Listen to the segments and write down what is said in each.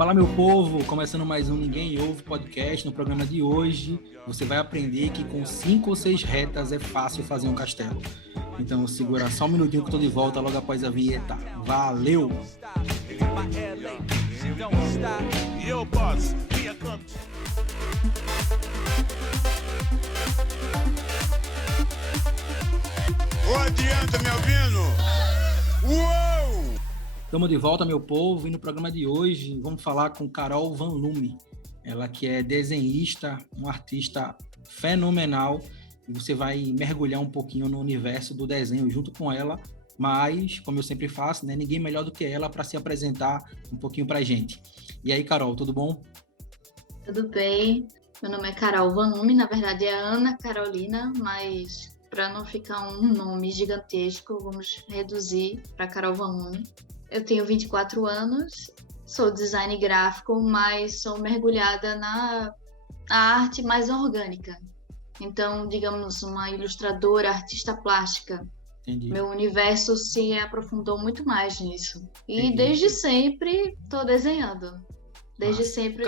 Fala, meu povo, começando mais um Ninguém Ouve podcast. No programa de hoje, você vai aprender que com 5 ou 6 retas é fácil fazer um castelo. Então, segura só um minutinho que eu tô de volta logo após a vinheta. Valeu! Ô, adianta, me ouvindo? Uou! Estamos de volta, meu povo, e no programa de hoje vamos falar com Carol Van Lume. Ela que é desenhista, uma artista fenomenal, e você vai mergulhar um pouquinho no universo do desenho junto com ela, mas, como eu sempre faço, né, ninguém melhor do que ela para se apresentar um pouquinho para a gente. E aí, Carol, tudo bom? Tudo bem, meu nome é Carol Van Lume, na verdade é Ana Carolina, mas para não ficar um nome gigantesco, vamos reduzir para Carol Van Lume. Eu tenho 24 anos, sou design gráfico, mas sou mergulhada na arte mais orgânica. Então, digamos, uma ilustradora, artista plástica. Entendi. Meu universo se aprofundou muito mais nisso. E Entendi. desde sempre estou desenhando. Desde sempre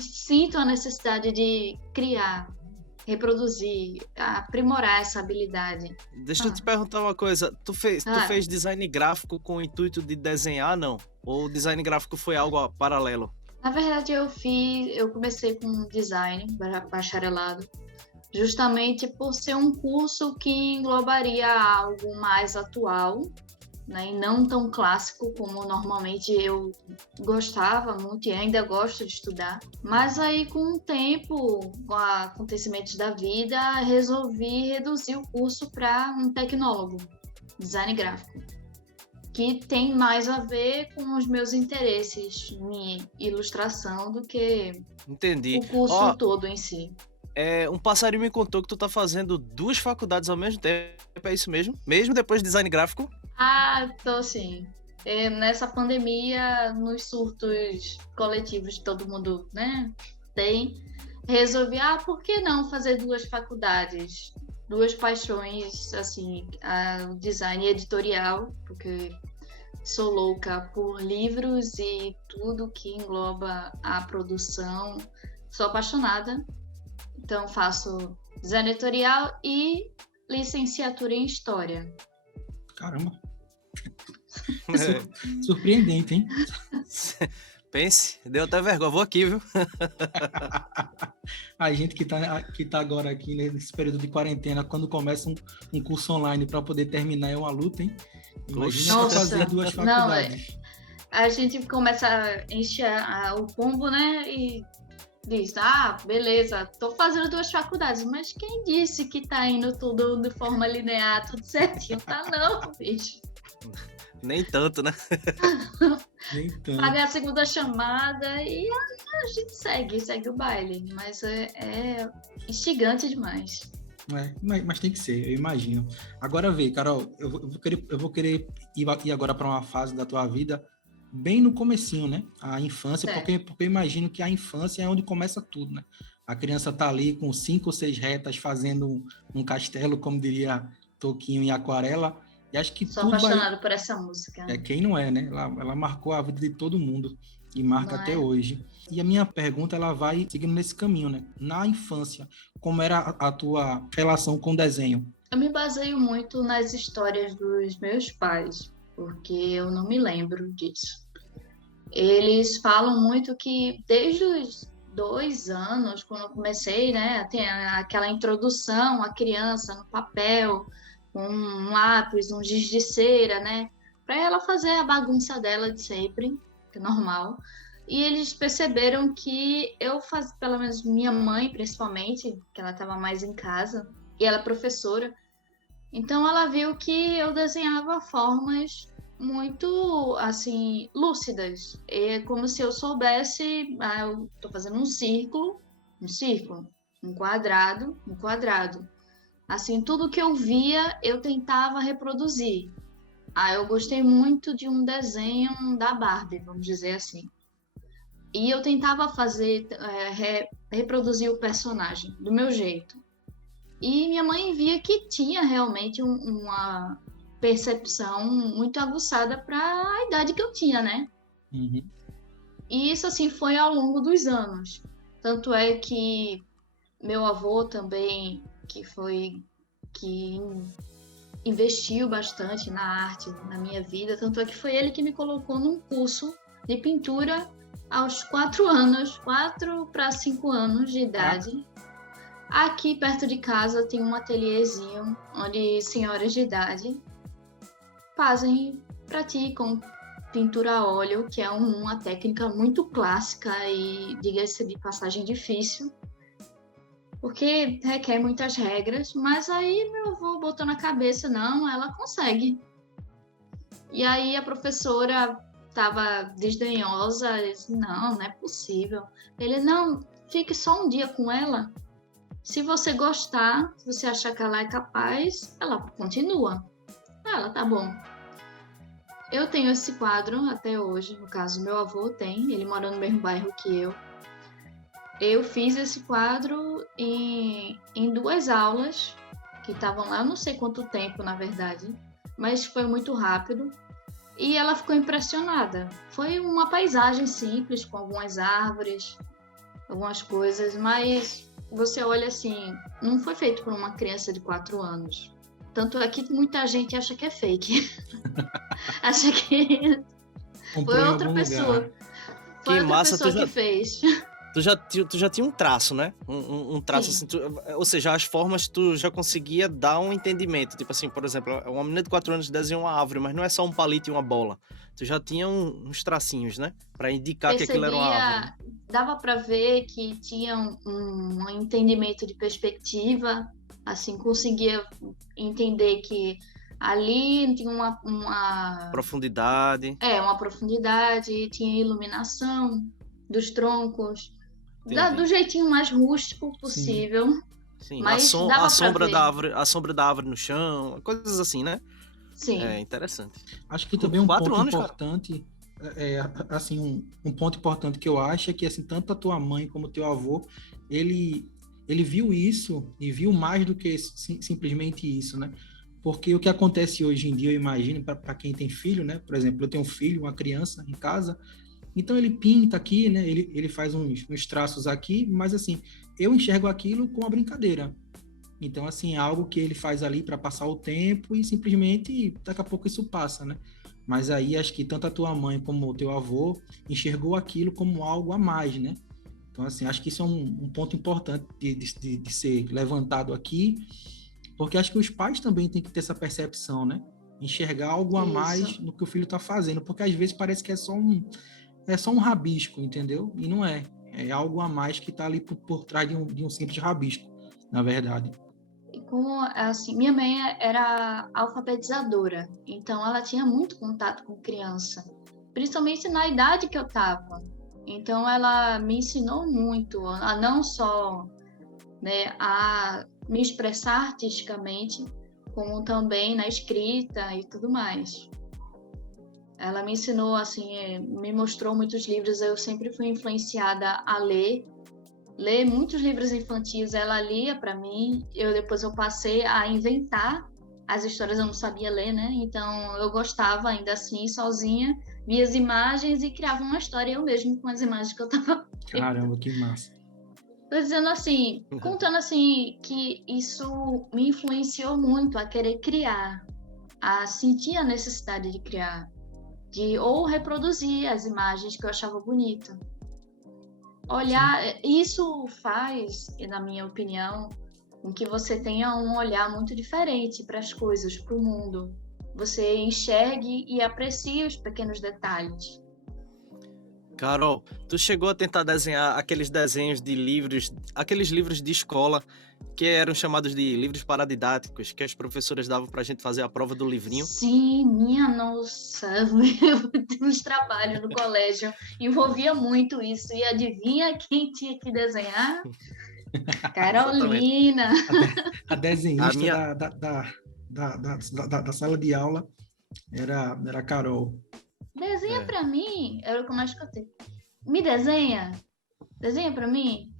sinto a necessidade de criar, reproduzir, aprimorar essa habilidade. Deixa eu te perguntar uma coisa. Tu fez design gráfico com o intuito de desenhar, não? Ou o design gráfico foi algo paralelo? Na verdade, eu comecei com design, bacharelado, justamente por ser um curso que englobaria algo mais atual, né, e não tão clássico como normalmente eu gostava muito e ainda gosto de estudar. Mas aí, com o tempo, com acontecimentos da vida, resolvi reduzir o curso para um tecnólogo, design gráfico, que tem mais a ver com os meus interesses em ilustração do que Entendi. o curso todo em si. Um passarinho me contou que tu tá fazendo 2 faculdades ao mesmo tempo, é isso mesmo? Mesmo depois de design gráfico? Tô sim. Nessa pandemia, nos surtos coletivos que todo mundo, né, tem, resolvi, por que não fazer 2 faculdades? 2 paixões, assim, o design editorial, porque sou louca por livros e tudo que engloba a produção. Sou apaixonada, então faço design editorial e licenciatura em História. Caramba! Surpreendente, hein? Pense, deu até vergonha. Vou aqui, viu? A gente que tá agora aqui nesse período de quarentena, quando começa um curso online para poder terminar, é uma luta, hein? Imagina fazer 2 faculdades. A gente começa a encher o pombo, né? E diz, beleza, tô fazendo 2 faculdades, mas quem disse que tá indo tudo de forma linear, tudo certinho? Tá não, bicho. Nem tanto, né? Nem tanto. Paga a segunda chamada e a gente segue o baile, mas é instigante demais. Mas tem que ser, eu imagino. Agora vê, Carol, eu vou querer ir agora para uma fase da tua vida bem no comecinho, né? A infância, porque eu imagino que a infância é onde começa tudo, né? A criança tá ali com 5 ou 6 retas fazendo um castelo, como diria Toquinho em Aquarela. E acho que Sou apaixonado por essa música. Quem não é, né? Ela marcou a vida de todo mundo e marca até hoje. E a minha pergunta, ela vai seguindo nesse caminho, né? Na infância, como era a tua relação com o desenho? Eu me baseio muito nas histórias dos meus pais, porque eu não me lembro disso. Eles falam muito que desde os 2 anos, quando eu comecei, né, tem aquela introdução à criança no papel, com um lápis, um giz de cera, né, para ela fazer a bagunça dela de sempre, que é normal. E eles perceberam que eu fazia, pelo menos minha mãe, principalmente, que ela estava mais em casa, e ela é professora, então ela viu que eu desenhava formas muito, assim, lúcidas. É como se eu soubesse, eu tô fazendo um círculo, um quadrado. Assim, tudo que eu via, eu tentava reproduzir. Eu gostei muito de um desenho da Barbie, vamos dizer assim. E eu tentava reproduzir o personagem do meu jeito. E minha mãe via que tinha realmente uma percepção muito aguçada para a idade que eu tinha, né? Uhum. E isso, assim, foi ao longo dos anos. Tanto é que meu avô também, que investiu bastante na arte, na minha vida, tanto é que foi ele que me colocou num curso de pintura aos 4 para 5 anos de idade. Aqui perto de casa tem um ateliêzinho onde senhoras de idade praticam pintura a óleo, que é uma técnica muito clássica e, diga-se de passagem, difícil, porque requer muitas regras, mas aí meu avô botou na cabeça, não, ela consegue. E aí a professora estava desdenhosa, disse, não é possível. Ele, não, fique só um dia com ela. Se você gostar, se você achar que ela é capaz, ela continua. Ela, tá bom. Eu tenho esse quadro até hoje, no caso, meu avô tem, ele mora no mesmo bairro que eu. Eu fiz esse quadro em 2 aulas, que estavam lá, eu não sei quanto tempo, na verdade, mas foi muito rápido. E ela ficou impressionada. Foi uma paisagem simples, com algumas árvores, algumas coisas, mas você olha assim, não foi feito por uma criança de 4 anos. Tanto é que muita gente acha que é fake. Acha que foi outra pessoa. Foi outra pessoa que fez. Tu já tinha um traço, né? Um traço assim, ou seja, as formas tu já conseguia dar um entendimento. Tipo assim, por exemplo, uma menina de 4 anos desenha uma árvore, mas não é só um palito e uma bola. Tu já tinha uns tracinhos, né? Pra indicar que aquilo era uma árvore. Dava pra ver que tinha um entendimento de perspectiva, assim, conseguia entender que ali tinha uma profundidade. Uma profundidade, tinha iluminação dos troncos. Do jeitinho mais rústico possível. Sim. Mas a sombra da árvore no chão, coisas assim, né? Sim. É interessante. Acho que também um ponto importante, assim, um ponto importante que eu acho é que assim, tanto a tua mãe como o teu avô, ele viu isso e viu mais do que simplesmente isso, né? Porque o que acontece hoje em dia, eu imagino, para quem tem filho, né? Por exemplo, eu tenho um filho, uma criança em casa. Então ele pinta aqui, né? Ele faz uns traços aqui, mas assim, eu enxergo aquilo com uma brincadeira. Então, assim, é algo que ele faz ali para passar o tempo e simplesmente daqui a pouco isso passa, né? Mas aí acho que tanto a tua mãe como o teu avô enxergou aquilo como algo a mais, né? Então, assim, acho que isso é um ponto importante de ser levantado aqui, porque acho que os pais também têm que ter essa percepção, né? Enxergar algo a mais no que o filho está fazendo, porque às vezes parece que é só um rabisco, entendeu? E não é. É algo a mais que está ali por trás de um simples rabisco, na verdade. Assim, minha mãe era alfabetizadora, então ela tinha muito contato com criança, principalmente na idade que eu estava. Então ela me ensinou muito a não só, né, a me expressar artisticamente, como também na escrita e tudo mais. Ela me ensinou, assim, me mostrou muitos livros, eu sempre fui influenciada a ler muitos livros infantis, ela lia para mim, depois eu passei a inventar as histórias, eu não sabia ler, né? Então eu gostava ainda assim, sozinha, via as imagens e criava uma história eu mesma com as imagens que eu tava vendo. Caramba, que massa. Tô dizendo assim, contando assim, que isso me influenciou muito a querer criar, a sentir a necessidade de criar, ou reproduzir as imagens que eu achava bonito. Olhar, isso faz, na minha opinião, com que você tenha um olhar muito diferente para as coisas, para o mundo. Você enxergue e aprecie os pequenos detalhes. Carol, tu chegou a tentar desenhar aqueles desenhos de livros, aqueles livros de escola que eram chamados de livros paradidáticos, que as professoras davam pra gente fazer a prova do livrinho? Sim, minha nossa, eu tinha uns trabalhos no colégio, envolvia muito isso, e adivinha quem tinha que desenhar? Carolina! A desenhista da sala de aula era a Carol. Desenha pra mim, era o que eu mais escutei. Me desenha pra mim.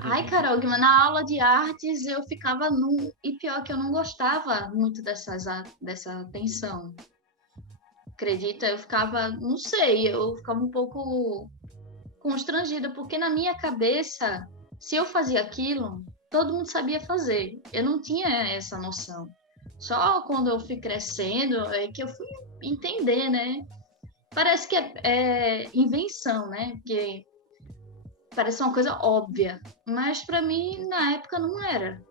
Ai, Carol, na aula de artes eu ficava e pior que eu não gostava muito dessa atenção. Acredita? Eu ficava, não sei, eu ficava um pouco constrangida, porque na minha cabeça, se eu fazia aquilo, todo mundo sabia fazer. Eu não tinha essa noção. Só quando eu fui crescendo é que eu fui entender, né? Parece que é invenção, né? Porque parece uma coisa óbvia, mas para mim na época não era.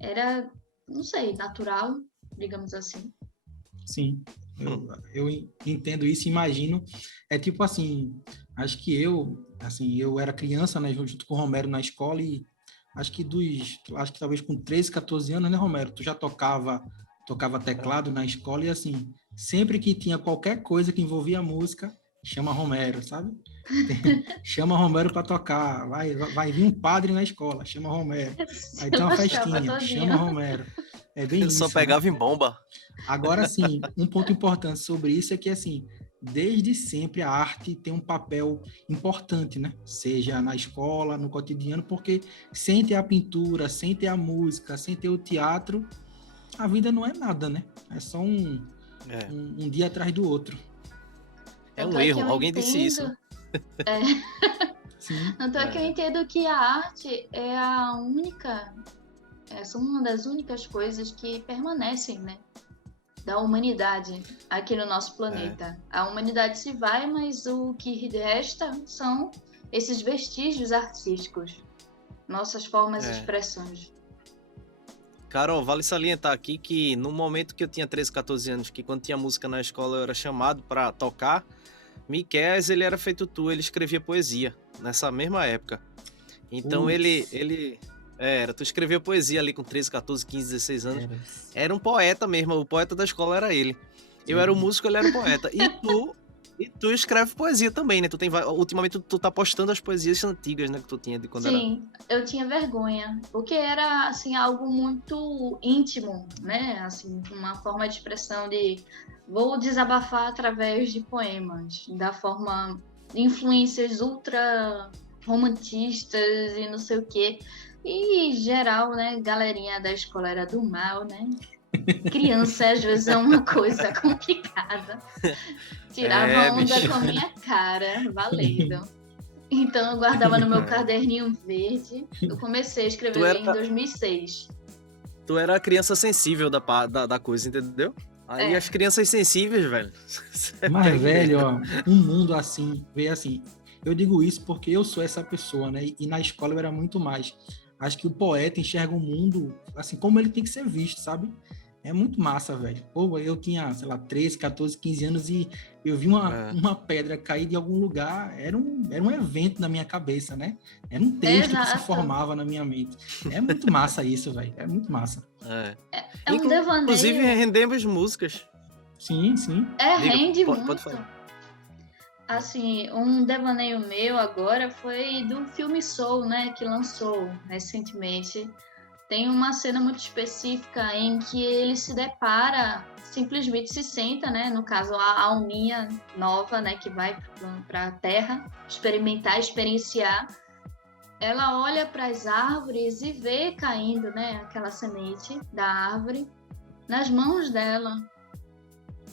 Era, não sei, natural, digamos assim. Sim, eu entendo isso, imagino. É tipo assim, acho que eu era criança, né, junto com o Romero na escola e acho que talvez com 13, 14 anos, né, Romero? Tu já tocava teclado na escola e assim, sempre que tinha qualquer coisa que envolvia música, chama Romero, sabe? Chama Romero para tocar, vai vir um padre na escola, chama Romero. Aí tem uma festinha, chama Romero. É bem Eu isso. só pegava né? em bomba. Agora, sim, um ponto importante sobre isso é que, assim, desde sempre a arte tem um papel importante, né? Seja na escola, no cotidiano, porque sem ter a pintura, sem ter a música, sem ter o teatro, a vida não é nada, né? É só um dia atrás do outro. É um erro, alguém disse isso. Sim. Tanto é que eu entendo que a arte é a única, são uma das únicas coisas que permanecem, né? Da humanidade aqui no nosso planeta. A humanidade se vai, mas o que resta são esses vestígios artísticos, nossas formas de expressões. Carol, vale salientar aqui que no momento que eu tinha 13, 14 anos, que quando tinha música na escola eu era chamado para tocar, Miquéias, ele era feito tu, ele escrevia poesia nessa mesma época. Então tu escreveu poesia ali com 13, 14, 15, 16 anos. Era um poeta mesmo, o poeta da escola era ele. Eu era o músico, ele era o poeta. E tu escreve poesia também, né? Ultimamente tu tá postando as poesias antigas, né? Que tu tinha de quando era... Sim, eu tinha vergonha, porque era, assim, algo muito íntimo, né? Assim, uma forma de expressão de... Vou desabafar através de poemas, da forma... influências ultra romantistas e não sei o quê. E geral, né? Galerinha da escola era do mal, né? Criança, às vezes, é uma coisa complicada. Tirava onda com a minha cara, valendo. Então, eu guardava no meu caderninho verde. Eu comecei a escrever em 2006. Tu era a criança sensível da coisa, entendeu? Aí as crianças sensíveis, velho... Mas, velho, ó, um mundo assim, veio assim... Eu digo isso porque eu sou essa pessoa, né? E na escola eu era muito mais. Acho que o poeta enxerga o mundo assim como ele tem que ser visto, sabe? É muito massa, velho. Pô, eu tinha, sei lá, 13, 14, 15 anos e eu vi uma pedra cair de algum lugar. Era um evento na minha cabeça, né? Era um texto que se formava na minha mente. É muito massa isso, velho. É muito massa. É um devaneio. Inclusive, rendemos músicas. Sim, sim. Rende muito. Pode falar. Assim, um devaneio meu agora foi do filme Soul, né? Que lançou recentemente. Tem uma cena muito específica em que ele se depara, simplesmente se senta, né? No caso, a alminha nova, né? Que vai para a Terra experienciar. Ela olha para as árvores e vê caindo, né? Aquela semente da árvore nas mãos dela,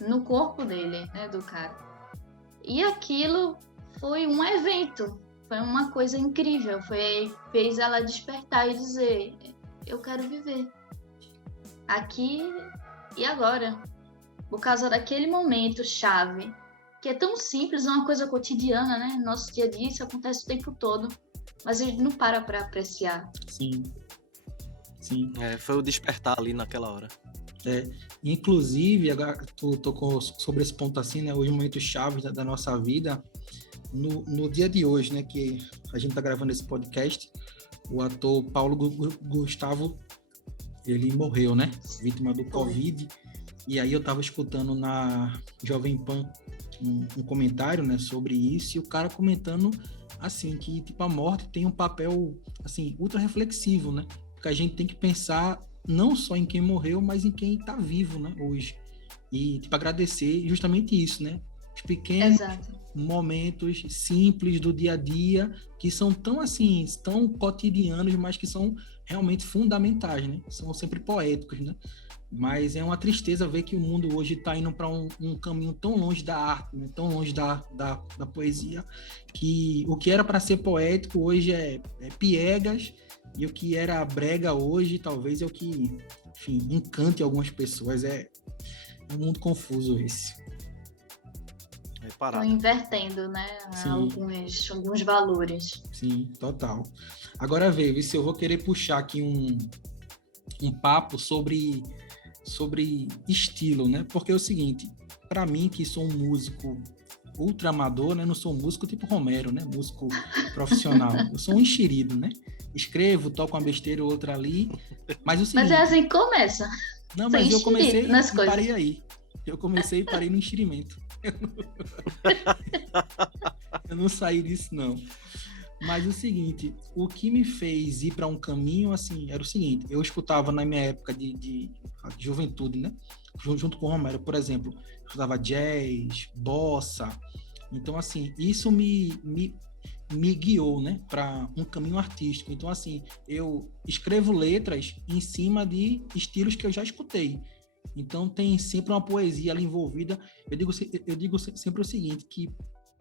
no corpo dele, né? Do cara. E aquilo foi um evento, foi uma coisa incrível. Fez ela despertar e dizer... Eu quero viver aqui e agora, por causa daquele momento chave, que é tão simples, é uma coisa cotidiana, né? Nosso dia a dia, isso acontece o tempo todo, mas a gente não para apreciar. Sim. Foi o despertar ali naquela hora. Inclusive, agora tu tocou sobre esse ponto assim, né? Os momentos chaves da nossa vida. No dia de hoje, né? Que a gente tá gravando esse podcast, o ator Paulo Gustavo, ele morreu, né? Vítima do Covid. E aí eu tava escutando na Jovem Pan um comentário, né, sobre isso, e o cara comentando, assim, que tipo, a morte tem um papel, assim, ultra reflexivo, né? Porque a gente tem que pensar não só em quem morreu, mas em quem tá vivo, né, hoje. E, tipo, agradecer justamente isso, né? Os pequenos momentos simples do dia a dia, que são tão assim, tão cotidianos, mas que são realmente fundamentais, né? São sempre poéticos, né? Mas é uma tristeza ver que o mundo hoje está indo para um caminho tão longe da arte, né? Tão longe da poesia, que o que era para ser poético hoje é piegas, e o que era brega hoje talvez é o que, enfim, encante algumas pessoas. É um mundo confuso esse. Estão invertendo, né? Alguns valores. Sim, total. Agora veio, se eu vou querer puxar aqui um papo sobre estilo, né? Porque é o seguinte, para mim, que sou um músico ultra amador, né? Não sou um músico tipo Romero, né? Músico profissional. Eu sou um enxerido, né? Escrevo, toco uma besteira ou outra ali, mas o seguinte... Mas é assim que começa. Não, mas eu comecei e parei aí. Eu comecei e parei no enxerimento. Eu não saí disso, não. Mas o seguinte, o que me fez ir para um caminho, assim, era o seguinte, eu escutava na minha época de juventude, né? Junto com o Romero, por exemplo, eu escutava jazz, bossa. Então, assim, isso me guiou, né, para um caminho artístico. Então, assim, eu escrevo letras em cima de estilos que eu já escutei. Então, tem sempre uma poesia ali envolvida. Eu digo sempre o seguinte, que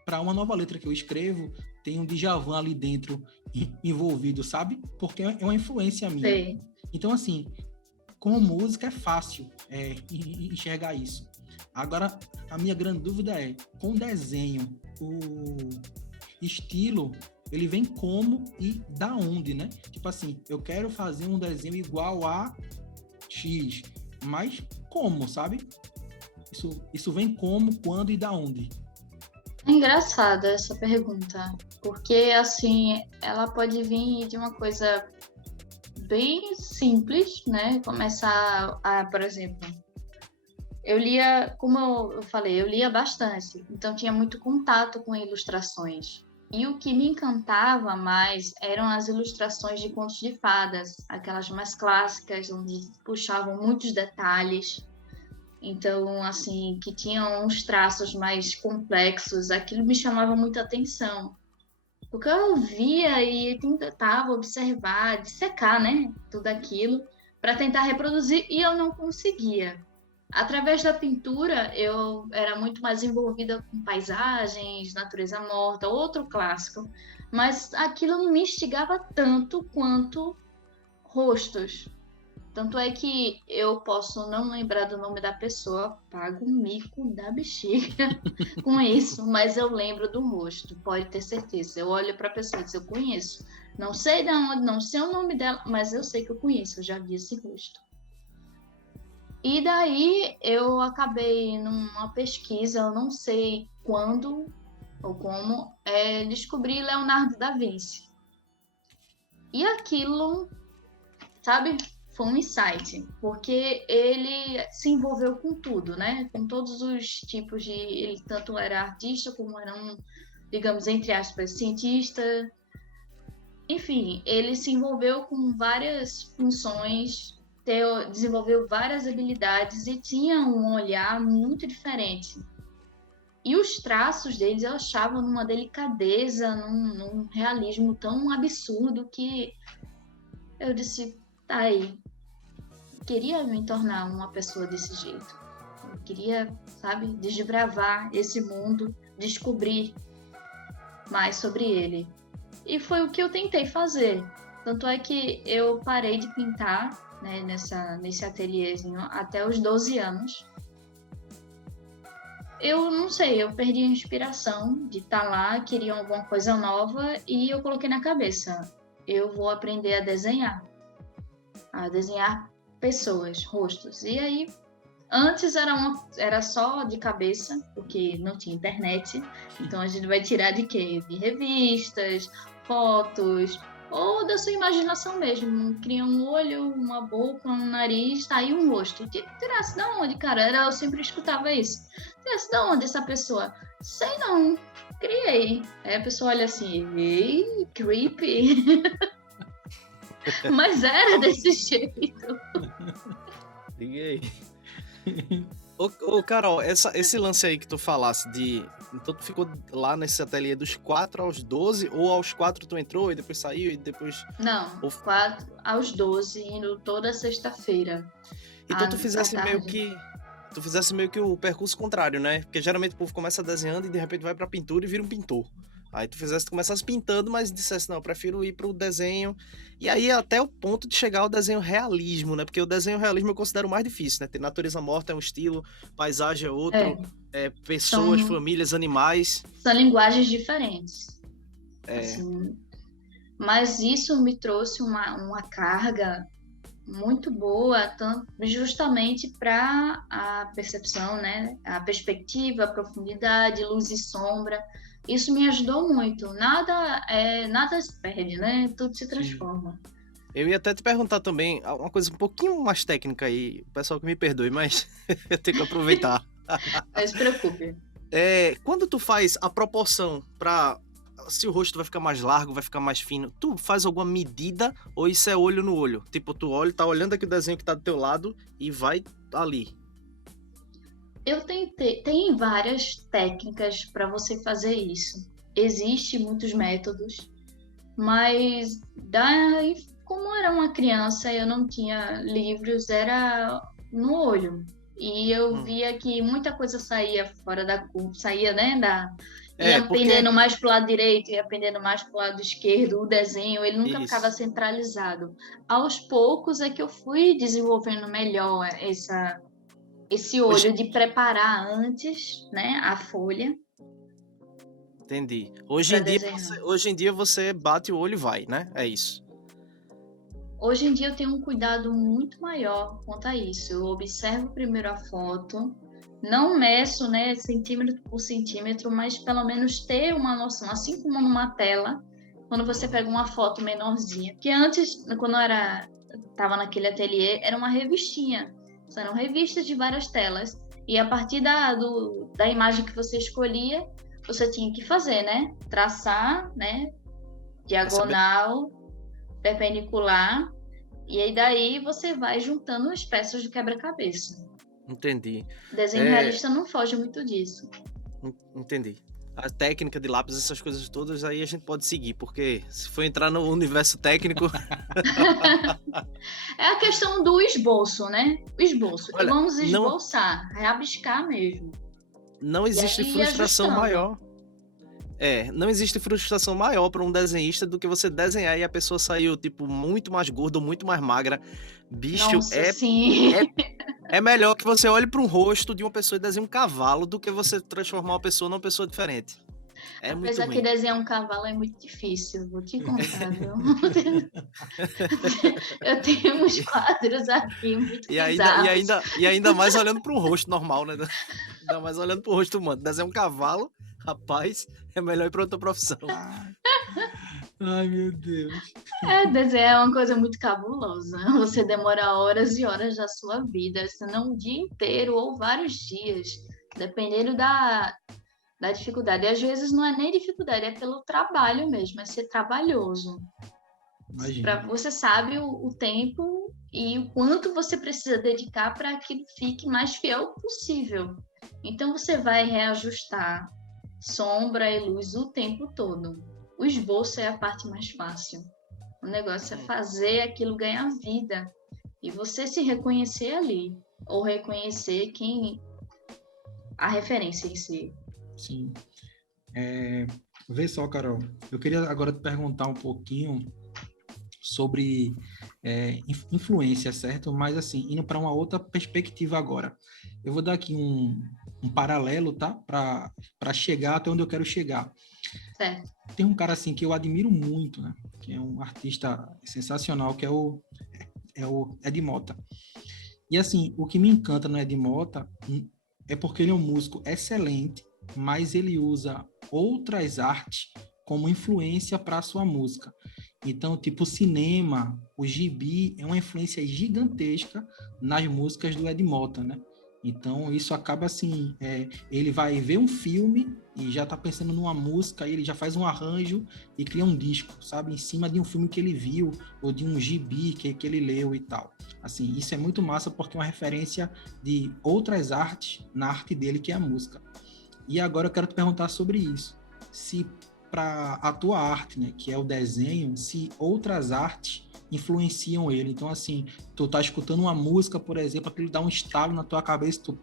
para uma nova letra que eu escrevo, tem um Djavan ali dentro envolvido, sabe? Porque é uma influência minha. Sim. Então, assim, com música é fácil enxergar isso. Agora, a minha grande dúvida é, com desenho, o estilo, ele vem como e da onde, né? Tipo assim, eu quero fazer um desenho igual a X, mas como, sabe? Isso vem como, quando e da onde? É engraçada essa pergunta, porque assim, ela pode vir de uma coisa bem simples, né? Começar a, por exemplo, eu lia, como eu falei, eu lia bastante, então tinha muito contato com ilustrações. E o que me encantava mais eram as ilustrações de contos de fadas, aquelas mais clássicas, onde puxavam muitos detalhes. Então, assim, que tinham uns traços mais complexos, aquilo me chamava muita atenção. Porque eu via e tentava observar, dissecar, né, tudo aquilo, para tentar reproduzir, e eu não conseguia. Através da pintura, eu era muito mais envolvida com paisagens, natureza morta, outro clássico, mas aquilo não me instigava tanto quanto rostos. Tanto é que eu posso não lembrar do nome da pessoa, pago um mico da bexiga com isso, mas eu lembro do rosto, pode ter certeza. Eu olho para a pessoa e digo, eu conheço. Não sei de onde, não sei o nome dela, mas eu sei que eu conheço, eu já vi esse rosto. E daí eu acabei numa pesquisa, eu não sei quando ou como, descobri Leonardo da Vinci. E aquilo, sabe, foi um insight, porque ele se envolveu com tudo, né? Com todos os tipos de... Ele tanto era artista como era um, digamos, entre aspas, cientista. Enfim, ele se envolveu com várias funções, desenvolveu várias habilidades e tinha um olhar muito diferente. E os traços deles eu achava numa delicadeza, num realismo tão absurdo que eu disse, tá aí, queria me tornar uma pessoa desse jeito. Eu queria, sabe, desbravar esse mundo, descobrir mais sobre ele. E foi o que eu tentei fazer. Tanto é que eu parei de pintar, né, nesse ateliêzinho até os 12 anos. Eu não sei, eu perdi a inspiração de estar lá, queria alguma coisa nova e eu coloquei na cabeça, eu vou aprender a desenhar pessoas, rostos. E aí, antes era só de cabeça, porque não tinha internet, então a gente vai tirar de quê? De revistas, fotos, ou da sua imaginação mesmo. Cria um olho, uma boca, um nariz, tá aí um rosto. Tirasse de onde, cara? Eu sempre escutava isso. Tirasse de onde essa pessoa? Sei não, criei. Aí a pessoa olha assim, ei, creepy. Mas era desse jeito. Diga aí. Ô, Carol, esse lance aí que tu falasse Então tu ficou lá nesse ateliê dos 4 aos 12, ou aos 4 tu entrou e depois saiu e depois... Não, 4 aos 12, indo toda sexta-feira. Então tu à fizesse meio tarde. que... Tu fizesse meio que o percurso contrário, né? Porque geralmente o povo começa desenhando e de repente vai pra pintura e vira um pintor. Aí tu começasse pintando, mas dissesse, não, eu prefiro ir pro desenho. E aí até o ponto de chegar ao desenho realismo, né? Porque o desenho realismo eu considero mais difícil, né? Ter natureza morta é um estilo, paisagem é outro, pessoas, São- famílias, animais. São linguagens diferentes. É, Assim, mas isso me trouxe uma carga muito boa, justamente para a percepção, né? A perspectiva, a profundidade, luz e sombra. Isso me ajudou muito. Nada se perde, né? Tudo se transforma. eu ia até te perguntar também uma coisa um pouquinho mais técnica aí, o pessoal que me perdoe, mas eu tenho que aproveitar. Não se preocupe. Quando tu faz a proporção para se o rosto vai ficar mais largo, vai ficar mais fino, tu faz alguma medida ou isso é olho no olho? Tipo, tu olha, tá olhando aqui o desenho que tá do teu lado e vai ali. Eu tentei, tem várias técnicas para você fazer isso. Existem muitos métodos, mas como era uma criança, eu não tinha livros, era no olho. E eu via que muita coisa saía fora da curva, saía, né, ia pendendo mais pro lado direito, ia pendendo mais pro lado esquerdo, o desenho, ele nunca ficava centralizado. Aos poucos é que eu fui desenvolvendo melhor esse olho de preparar antes, né, a folha. Entendi. Hoje em dia você bate o olho e vai, né? É isso. Hoje em dia eu tenho um cuidado muito maior quanto a isso. Eu observo primeiro a foto, não meço, né, centímetro por centímetro, mas pelo menos ter uma noção, assim como numa tela, quando você pega uma foto menorzinha. Porque antes, quando eu estava naquele ateliê, era uma revistinha. Eram revistas de várias telas. E a partir da imagem que você escolhia, você tinha que fazer, né? Traçar, né? Diagonal, perpendicular. E aí daí você vai juntando as peças do quebra-cabeça. Entendi. Desenho realista não foge muito disso. Entendi. A técnica de lápis, essas coisas todas, aí a gente pode seguir, porque se for entrar no universo técnico... É a questão do esboço, né? O esboço. Olha, vamos esboçar, rabiscar mesmo. Não existe frustração maior. Não existe frustração maior para um desenhista do que você desenhar e a pessoa saiu, tipo, muito mais gorda ou muito mais magra. Bicho, Nossa, sim. É melhor que você olhe para um rosto de uma pessoa e desenhe um cavalo do que você transformar uma pessoa numa pessoa diferente. Apesar que desenhar um cavalo é muito difícil, vou te contar, viu? Eu tenho uns quadros aqui muito e ainda mais olhando para um rosto normal, né? Ainda mais olhando para o rosto humano. Desenhar um cavalo, rapaz, é melhor ir para outra profissão. Ai, meu Deus. Desenhar é uma coisa muito cabulosa. Você demora horas e horas da sua vida, se não um dia inteiro ou vários dias, dependendo da dificuldade. E às vezes não é nem dificuldade, é pelo trabalho mesmo, é ser trabalhoso. Você sabe o tempo e o quanto você precisa dedicar para que aquilo fique mais fiel possível. Então você vai reajustar sombra e luz o tempo todo. O esboço é a parte mais fácil. O negócio é fazer aquilo ganhar vida e você se reconhecer ali, ou reconhecer a referência em si. Sim. Vê só, Carol, eu queria agora te perguntar um pouquinho sobre influência, certo? Mas assim, indo para uma outra perspectiva agora. Eu vou dar aqui um paralelo, tá? Para chegar até onde eu quero chegar. Certo. Tem um cara assim que eu admiro muito, né? Que é um artista sensacional, que é o Ed Mota. E assim, o que me encanta no Ed Mota é porque ele é um músico excelente, mas ele usa outras artes como influência para a sua música. Então, tipo, o cinema, o gibi é uma influência gigantesca nas músicas do Ed Mota, né? Então, isso acaba assim, ele vai ver um filme e já tá pensando numa música, ele já faz um arranjo e cria um disco, sabe? Em cima de um filme que ele viu ou de um gibi que ele leu e tal. Assim, isso é muito massa porque é uma referência de outras artes na arte dele, que é a música. E agora eu quero te perguntar sobre isso. Se para a tua arte, né, que é o desenho, se outras artes influenciam ele. Então, assim, tu tá escutando uma música, por exemplo, aquilo dá um estalo na tua cabeça, tu,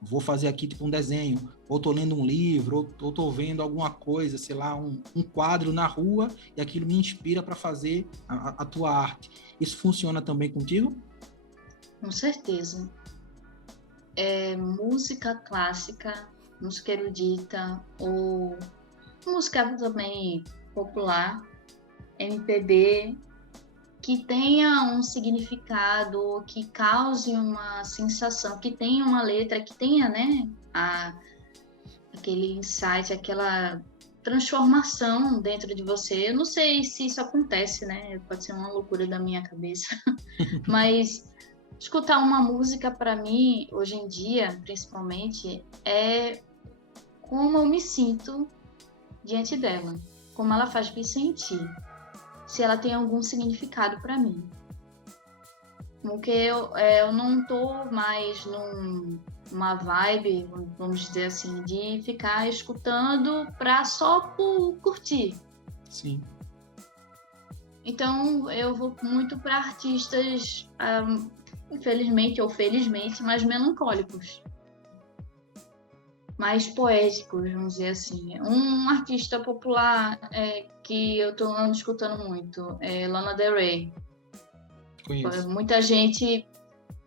vou fazer aqui tipo um desenho, ou tô lendo um livro, ou tô vendo alguma coisa, sei lá, um quadro na rua, e aquilo me inspira para fazer a tua arte. Isso funciona também contigo? Com certeza. Música clássica, música erudita, ou música também popular, MPB, que tenha um significado, que cause uma sensação, que tenha uma letra, que tenha, né, aquele insight, aquela transformação dentro de você. Eu não sei se isso acontece, né? Pode ser uma loucura da minha cabeça, mas escutar uma música para mim, hoje em dia, principalmente, é como eu me sinto diante dela, como ela faz me sentir, se ela tem algum significado para mim. Porque eu não tô mais numa vibe, vamos dizer assim, de ficar escutando só por curtir. Sim. Então eu vou muito para artistas, infelizmente ou felizmente, mais melancólicos, mais poéticos, vamos dizer assim. Um artista popular que eu tô andando escutando muito é Lana Del Rey. Conheço. Muita gente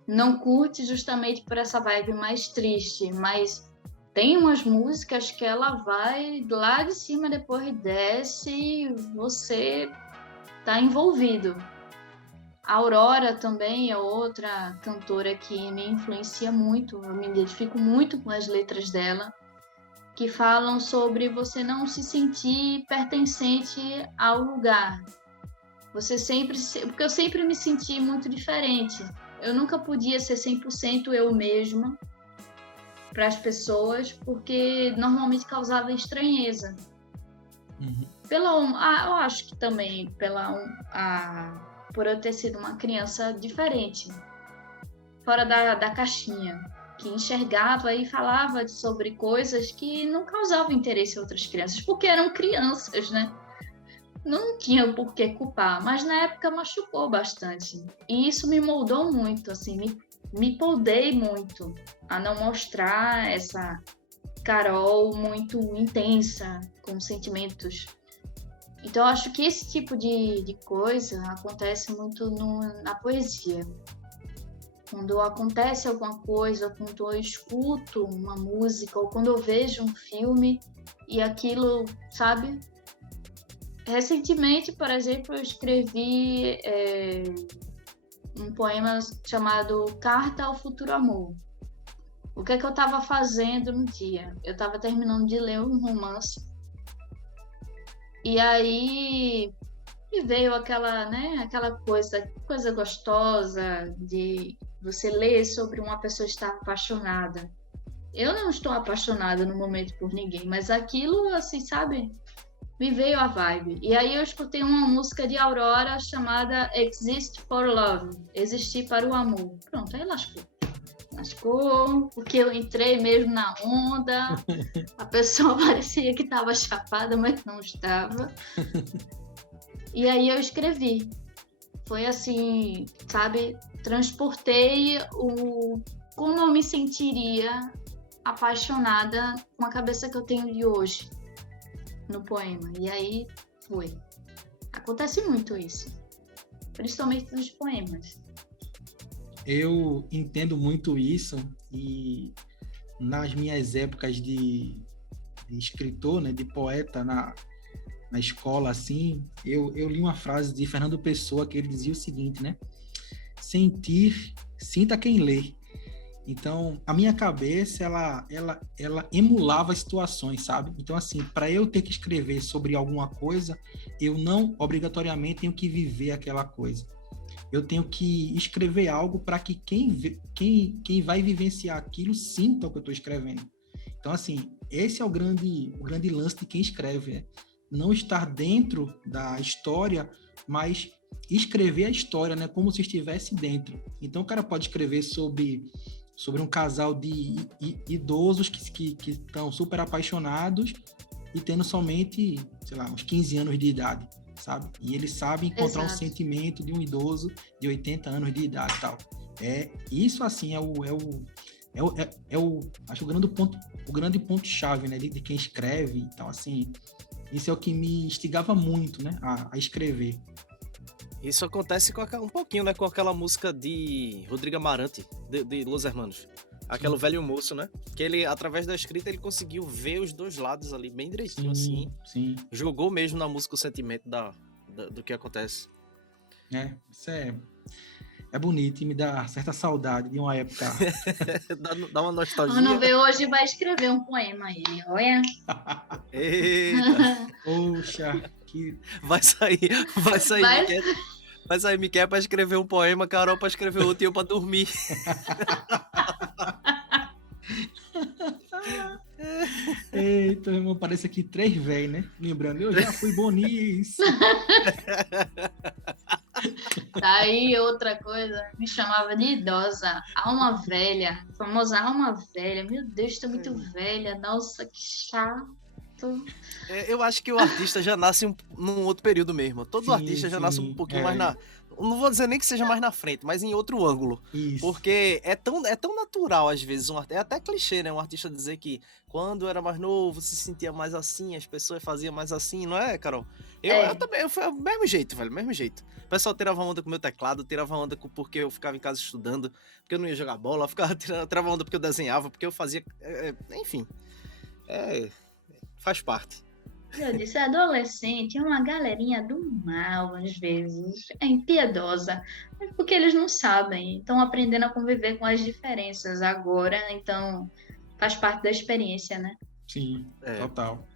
não curte justamente por essa vibe mais triste, mas tem umas músicas que ela vai lá de cima, depois desce e você tá envolvido. A Aurora também é outra cantora que me influencia muito, eu me identifico muito com as letras dela, que falam sobre você não se sentir pertencente ao lugar. Porque eu sempre me senti muito diferente. Eu nunca podia ser 100% eu mesma para as pessoas, porque normalmente causava estranheza. Uhum. Eu acho que também por eu ter sido uma criança diferente, fora da caixinha, que enxergava e falava sobre coisas que não causavam interesse a outras crianças, porque eram crianças, né? Não tinha por que culpar, mas na época machucou bastante. E isso me moldou muito, assim, me poldei muito a não mostrar essa Carol muito intensa, com sentimentos. Então, eu acho que esse tipo de coisa acontece muito na poesia. Quando acontece alguma coisa, quando eu escuto uma música, ou quando eu vejo um filme e aquilo, sabe? Recentemente, por exemplo, eu escrevi um poema chamado Carta ao Futuro Amor. O que é que eu estava fazendo no dia? Eu estava terminando de ler um romance. E aí me veio aquela coisa gostosa de você ler sobre uma pessoa estar apaixonada. Eu não estou apaixonada no momento por ninguém, mas aquilo, assim, sabe? Me veio a vibe. E aí eu escutei uma música de Aurora chamada Exist for Love, Existir para o Amor. Pronto, aí lascou, porque eu entrei mesmo na onda, a pessoa parecia que estava chapada, mas não estava. E aí eu escrevi. Foi assim, sabe, transportei como eu me sentiria apaixonada com a cabeça que eu tenho de hoje no poema. E aí foi. Acontece muito isso, principalmente nos poemas. Eu entendo muito isso, e nas minhas épocas de escritor, né, de poeta na escola, assim, eu li uma frase de Fernando Pessoa que ele dizia o seguinte, né? Sinta quem lê. Então, a minha cabeça, ela emulava as situações, sabe? Então, assim, para eu ter que escrever sobre alguma coisa, eu não obrigatoriamente tenho que viver aquela coisa. Eu tenho que escrever algo para que quem vai vivenciar aquilo sinta o que eu estou escrevendo. Então, assim, esse é o grande lance de quem escreve, né? Não estar dentro da história, mas escrever a história, né? Como se estivesse dentro. Então, o cara pode escrever sobre sobre um casal de idosos que estão super apaixonados e tendo somente, sei lá, uns 15 anos de idade, sabe? E eles sabem encontrar um sentimento de um idoso de 80 anos de idade e tal. Isso, assim, acho o grande ponto-chave, né, de quem escreve. Então, assim, isso é o que me instigava muito, né, a escrever. Isso acontece um pouquinho, né, com aquela música de Rodrigo Amarante, de Los Hermanos. Aquele velho moço, né? Que ele, através da escrita, ele conseguiu ver os dois lados ali bem direitinho, assim. Sim. Jogou mesmo na música o sentimento do que acontece. Isso é bonito e me dá certa saudade de uma época. dá uma nostalgia. Quando vê hoje, vai escrever um poema aí, olha. Eita! Poxa, que... Vai sair Miquel pra escrever um poema, Carol pra escrever outro e eu pra dormir. Eita, irmão, parece aqui 3 velhos, né? Lembrando, eu já fui bom nisso. Daí outra coisa, me chamava de idosa, alma velha, famosa alma velha. Meu Deus, tô muito velha, nossa, que chato. Eu acho que o artista já nasce num outro período mesmo. Todo artista já nasce um pouquinho mais na... Não vou dizer nem que seja mais na frente, mas em outro ângulo. Isso. Porque é tão natural, às vezes, é até clichê, né? Um artista dizer que quando era mais novo, se sentia mais assim, as pessoas faziam mais assim, não é, Carol? Eu também, foi o mesmo jeito, velho, mesmo jeito. O pessoal tirava onda com o meu teclado, tirava onda porque eu ficava em casa estudando, porque eu não ia jogar bola, tirava onda porque eu desenhava, porque eu fazia... enfim, faz parte. Eu disse, adolescente é uma galerinha do mal, às vezes, é impiedosa, mas porque eles não sabem, estão aprendendo a conviver com as diferenças agora, então faz parte da experiência, né? Sim, total.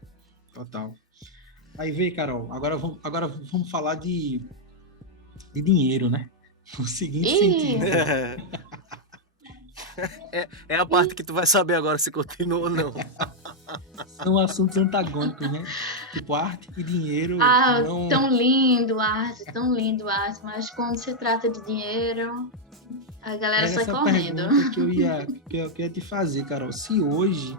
Aí vem, Carol, agora vamos falar de dinheiro, né? No seguinte sentido. É a parte que tu vai saber agora se continua ou não. São assuntos antagônicos, né? Tipo, arte e dinheiro. Tão lindo arte, mas quando se trata de dinheiro, a galera sai correndo. Que eu ia te fazer, Carol. Se hoje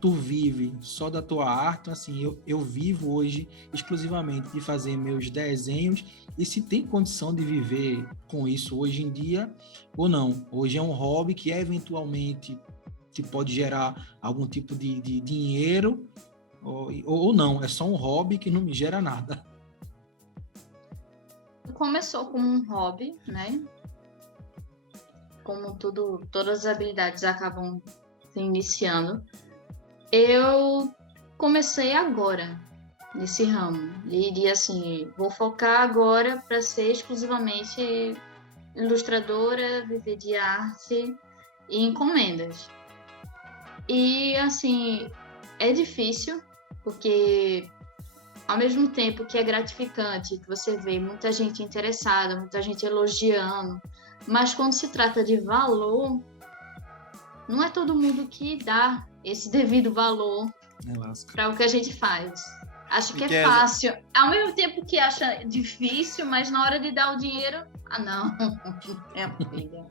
tu vive só da tua arte, assim, eu vivo hoje exclusivamente de fazer meus desenhos, e se tem condição de viver com isso hoje em dia ou não. Hoje é um hobby que eventualmente te pode gerar algum tipo de dinheiro ou não, é só um hobby que não me gera nada. Começou como um hobby, né? Como todas as habilidades acabam se iniciando. Eu comecei agora nesse ramo. E assim, vou focar agora para ser exclusivamente ilustradora, viver de arte e encomendas. E assim, é difícil, porque ao mesmo tempo que é gratificante, que você vê muita gente interessada, muita gente elogiando, mas quando se trata de valor, não é todo mundo que dá esse devido valor para o que a gente faz. Acho que é fácil. Ao mesmo tempo que acha difícil, mas na hora de dar o dinheiro, não, é uma filha.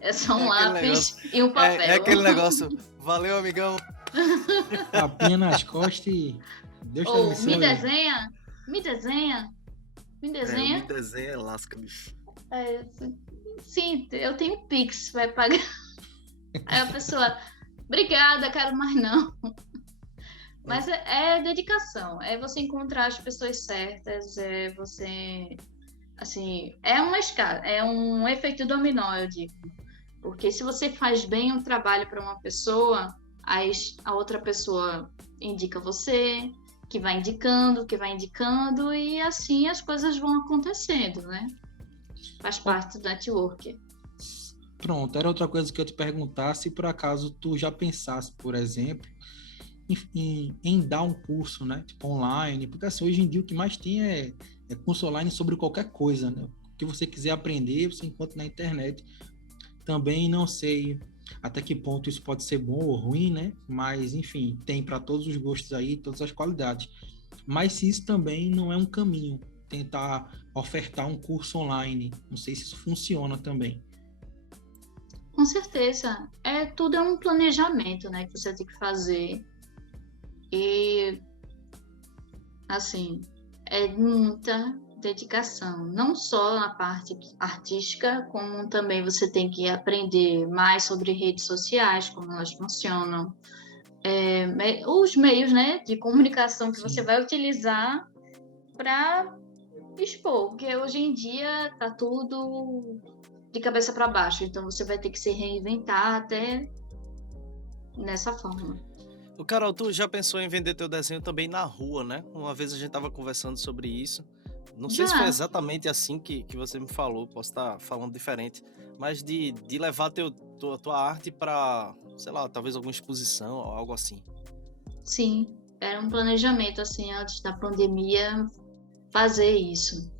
É só um lápis e um papel. É aquele negócio, valeu, amigão. Tapinha nas costas e Deus te abençoe. Me desenha, me desenha, lasca, bicho. Sim, eu tenho Pix, vai pagar. Aí a pessoa, obrigada, quero mais não. Mas é dedicação, é você encontrar as pessoas certas, é você... Assim, é uma escala, é um efeito dominó, eu digo. Porque se você faz bem um trabalho para uma pessoa, a outra pessoa indica você, que vai indicando, e assim as coisas vão acontecendo, né? Faz parte do network. Pronto, era outra coisa que eu te perguntar, se por acaso tu já pensasse, por exemplo, em dar um curso, né? Tipo online, porque assim, hoje em dia o que mais tem é curso online sobre qualquer coisa, né? O que você quiser aprender, você encontra na internet. Também não sei até que ponto isso pode ser bom ou ruim, né? Mas, enfim, tem para todos os gostos aí, todas as qualidades. Mas se isso também não é um caminho, tentar ofertar um curso online, não sei se isso funciona também. Com certeza. Tudo é um planejamento, né, que você tem que fazer. E, assim, é muita dedicação. Não só na parte artística, como também você tem que aprender mais sobre redes sociais, como elas funcionam. Os meios, né, de comunicação que você vai utilizar para expor, porque hoje em dia tá tudo de cabeça para baixo, então você vai ter que se reinventar até nessa forma. O Carol, tu já pensou em vender teu desenho também na rua, né? Uma vez a gente tava conversando sobre isso. Não sei se foi exatamente assim que você me falou, posso estar falando diferente, mas de levar tua arte para, sei lá, talvez alguma exposição ou algo assim. Sim, era um planejamento, assim, antes da pandemia, fazer isso.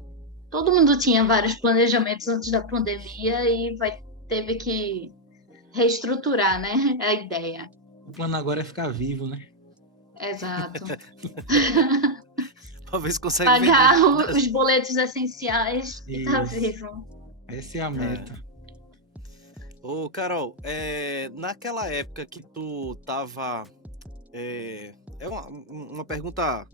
Todo mundo tinha vários planejamentos antes da pandemia e teve que reestruturar, né, a ideia. O plano agora é ficar vivo, né? Exato. Talvez consegue pagar os boletos essenciais e tá vivo. Essa é a meta. Ô, Carol, naquela época que tu tava... uma pergunta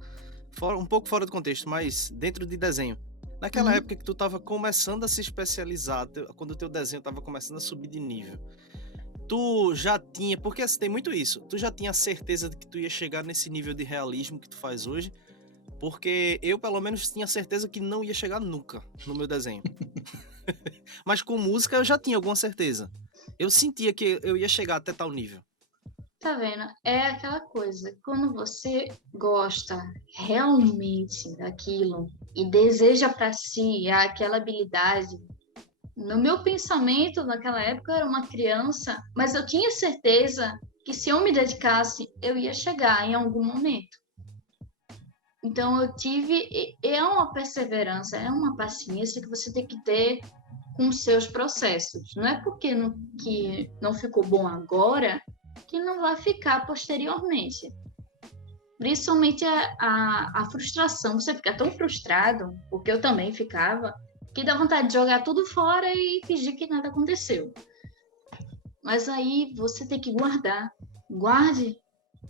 um pouco fora do contexto, mas dentro de desenho. Naquela época que tu tava começando a se especializar, quando o teu desenho tava começando a subir de nível, tu já tinha... Porque assim, tem muito isso. Tu já tinha certeza de que tu ia chegar nesse nível de realismo que tu faz hoje? Porque eu, pelo menos, tinha certeza que não ia chegar nunca no meu desenho. Mas com música eu já tinha alguma certeza. Eu sentia que eu ia chegar até tal nível. Tá vendo? É aquela coisa. Quando você gosta realmente daquilo e deseja para si aquela habilidade... No meu pensamento, naquela época, eu era uma criança, mas eu tinha certeza que se eu me dedicasse, eu ia chegar em algum momento. Então, eu tive... É uma perseverança, é uma paciência que você tem que ter com os seus processos. Não é porque que não ficou bom agora que não vai ficar posteriormente. Principalmente a frustração. Você fica tão frustrado, porque eu também ficava, que dá vontade de jogar tudo fora e fingir que nada aconteceu. Mas aí você tem que guardar. Guarde,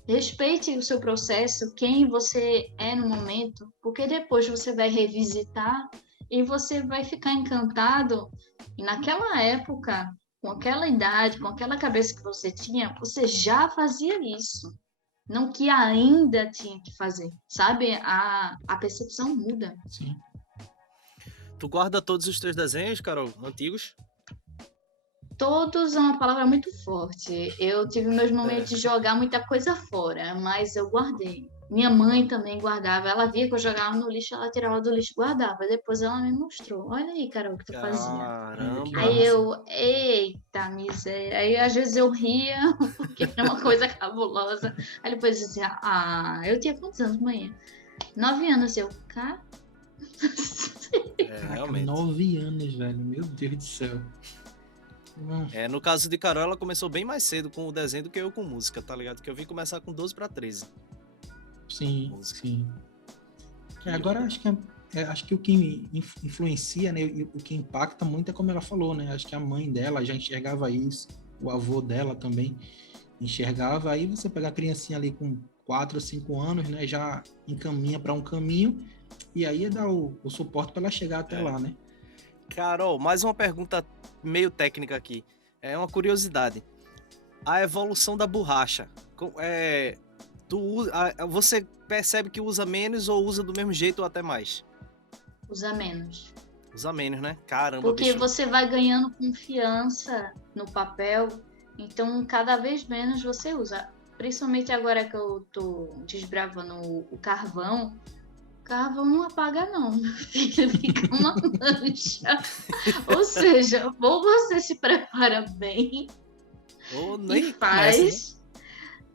respeite o seu processo, quem você é no momento, porque depois você vai revisitar e você vai ficar encantado. E naquela época, com aquela idade, com aquela cabeça que você tinha, você já fazia isso. Não que ainda tinha que fazer. Sabe? A percepção muda. Sim. Tu guarda todos os teus desenhos, Carol, antigos? Todos é uma palavra muito forte. Eu tive meus momentos de jogar muita coisa fora, mas eu guardei. Minha mãe também guardava. Ela via que eu jogava no lixo, ela tirava do lixo e guardava. Depois ela me mostrou. Olha aí, Carol, o que tu fazia. Caramba! Aí eu, eita miséria. Aí às vezes eu ria, porque era uma coisa cabulosa. Aí depois eu dizia, eu tinha quantos anos, mãe? 9 anos. Eu, cara... Realmente. 9 anos, velho. Meu Deus do céu. No caso de Carol, ela começou bem mais cedo com o desenho do que eu com música, tá ligado? Que eu vim começar com 12 para 13. Sim, sim. Agora acho que o que influencia, né, e o que impacta muito é como ela falou, né? Acho que a mãe dela já enxergava isso, o avô dela também enxergava. Aí você pega a criancinha ali com 4 ou 5 anos, né? Já encaminha para um caminho e aí dá o suporte para ela chegar até lá, né? Carol, mais uma pergunta meio técnica aqui. É uma curiosidade. A evolução da borracha. Você percebe que usa menos ou usa do mesmo jeito ou até mais? Usa menos. Usa menos, né? Caramba, porque bicho. Você vai ganhando confiança no papel, então cada vez menos você usa. Principalmente agora que eu tô desbravando o carvão não apaga não, meu filho, fica uma mancha. Ou seja, ou você se prepara bem e faz... Começa, né?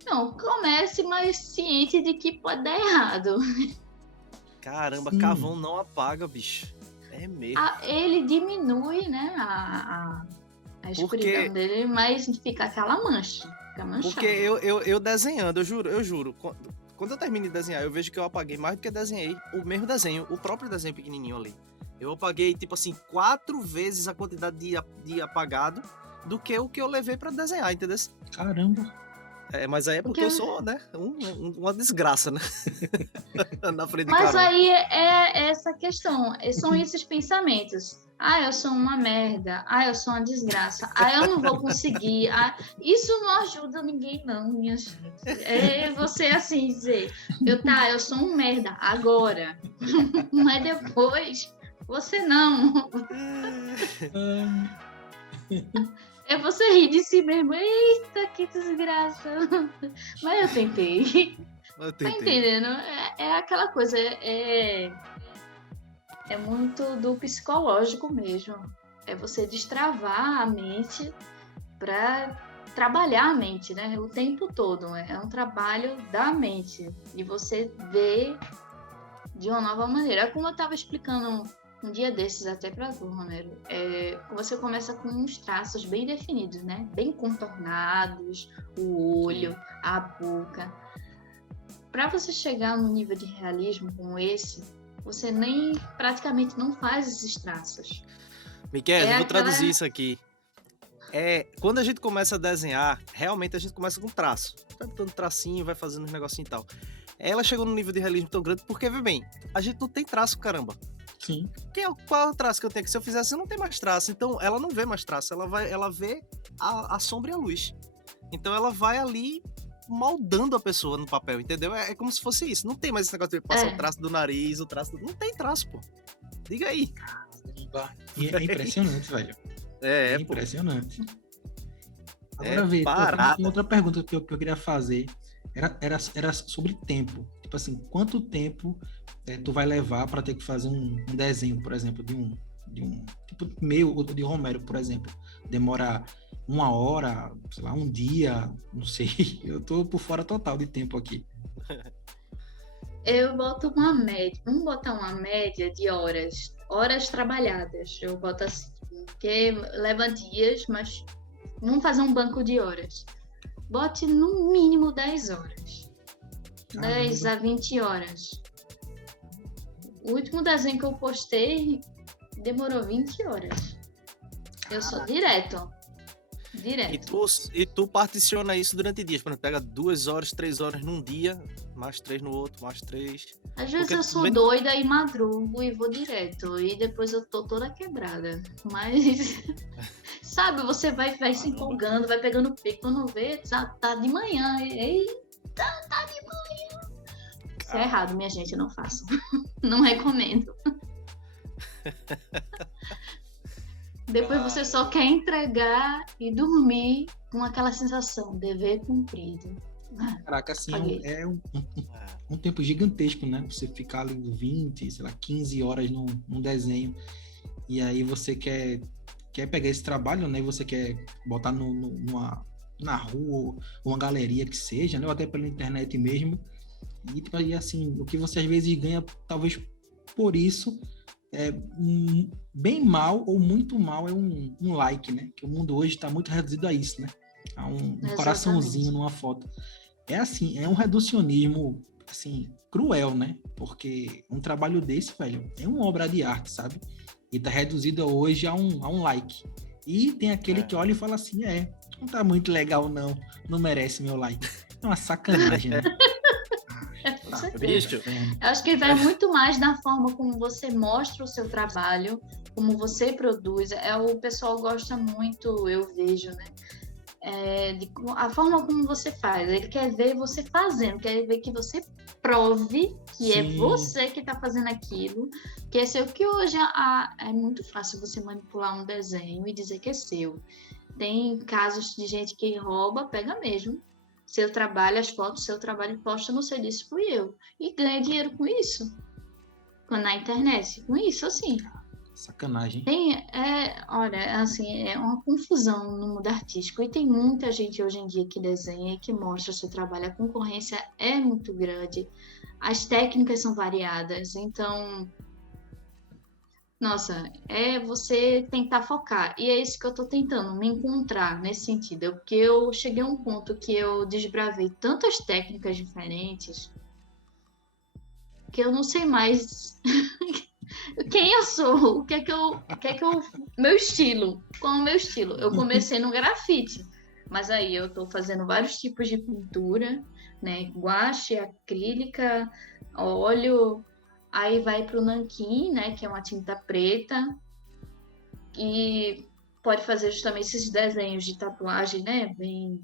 Não, comece, mas ciente de que pode dar errado. Caramba, carvão não apaga, bicho. É mesmo. Ele diminui, né, a escuridão dele, mas fica aquela mancha. Fica manchado. Porque eu desenhando, eu juro. Quando eu termino de desenhar, eu vejo que eu apaguei mais do que desenhei o mesmo desenho, o próprio desenho pequenininho ali. Eu apaguei, tipo assim, 4 vezes a quantidade de apagado do que o que eu levei pra desenhar, entendeu? Caramba. Mas aí é porque eu sou, né, uma desgraça, né? Na frente de Mas Carol. aí é essa questão, são esses pensamentos. Eu sou uma merda. Eu sou uma desgraça. Eu não vou conseguir. Isso não ajuda ninguém, não, minha gente. É você assim dizer, eu sou um merda agora. Mas depois, você não. É você rir de si mesmo. Eita, que desgraça. Mas eu tentei. Tá entendendo? É aquela coisa, é muito do psicológico mesmo. É você destravar a mente para trabalhar a mente, né? O tempo todo. É um trabalho da mente. E você vê de uma nova maneira. Como eu estava explicando um dia desses até para tu, Romero, você começa com uns traços bem definidos, né? Bem contornados, o olho, a boca. Para você chegar no nível de realismo como esse, você praticamente não faz esses traços. Miquel, eu vou traduzir isso aqui. Quando a gente começa a desenhar, realmente a gente começa com traço. Vai dando tracinho, vai fazendo uns negocinhos e tal. Ela chegou num nível de realismo tão grande porque, vê bem, a gente não tem traço, caramba. Sim. Qual é o traço que eu tenho? Que se eu fizesse, eu não tenho mais traço. Então, ela não vê mais traço. Ela vê a sombra e a luz. Então, ela vai ali moldando a pessoa no papel, entendeu? É como se fosse isso. Não tem mais esse negócio de passar o traço do nariz, o traço do... Não tem traço, pô. Diga aí. E é impressionante, velho. É impressionante. Agora, Vitor, outra pergunta que eu queria fazer era sobre tempo. Tipo assim, quanto tempo tu vai levar para ter que fazer um desenho, por exemplo, de um tipo meu ou de Romero, por exemplo? Demora 1 hora, sei lá, 1 dia, não sei. Eu tô por fora total de tempo aqui. Eu boto uma média. Vamos botar uma média de horas trabalhadas. Eu boto assim, porque leva dias, mas vamos fazer um banco de horas. Bote no mínimo 10 horas. Caramba. 10 a 20 horas. O último desenho que eu postei demorou 20 horas. Eu sou direto. E tu particiona isso durante dias. Por exemplo, pega 2 horas, 3 horas num dia, mais 3 no outro, mais 3. Às vezes eu sou doida e madrugo e vou direto. E depois eu tô toda quebrada. Mas, sabe, você vai se empolgando, vai pegando pico. Quando vê, tá de manhã. Eita, tá de manhã. Isso é errado, minha gente, eu não faço. Não recomendo. Depois você só quer entregar e dormir com aquela sensação, dever cumprido. Caraca, assim, é um tempo gigantesco, né? Você ficar ali 20, sei lá, 15 horas num desenho. E aí você quer pegar esse trabalho, né? E você quer botar na rua, ou uma galeria que seja, né? Ou até pela internet mesmo. E assim, o que você às vezes ganha, talvez por isso, bem mal ou muito mal é um like, né? Que o mundo hoje está muito reduzido a isso, né? A um coraçãozinho numa foto. É assim, é um reducionismo, assim, cruel, né? Porque um trabalho desse, velho, é uma obra de arte, sabe? E tá reduzido hoje a um like. E tem aquele que olha e fala assim, não tá muito legal não merece meu like. É uma sacanagem, né? Bicho. Eu acho que vai muito mais na forma como você mostra o seu trabalho, como você produz. O pessoal gosta muito, eu vejo, né? A forma como você faz. Ele quer ver você fazendo, quer ver que você prove que é você que está fazendo aquilo, que é seu. Que hoje é muito fácil você manipular um desenho e dizer que é seu. Tem casos de gente que rouba, pega mesmo. Seu trabalho, as fotos, seu trabalho posta, não sei disso, fui eu. E ganha dinheiro com isso. Na internet, com isso, assim. Sacanagem. Olha, assim, é uma confusão no mundo artístico. E tem muita gente hoje em dia que desenha e que mostra o seu trabalho. A concorrência é muito grande. As técnicas são variadas. Então, nossa, você tentar focar. E é isso que eu tô tentando, me encontrar nesse sentido. Porque eu cheguei a um ponto que eu desbravei tantas técnicas diferentes que eu não sei mais Quem eu sou? Meu estilo. Qual é o meu estilo? Eu comecei no grafite, mas aí eu tô fazendo vários tipos de pintura, né? Guache, acrílica, óleo, aí vai pro nanquim, né? Que é uma tinta preta, e pode fazer justamente esses desenhos de tatuagem, né? Bem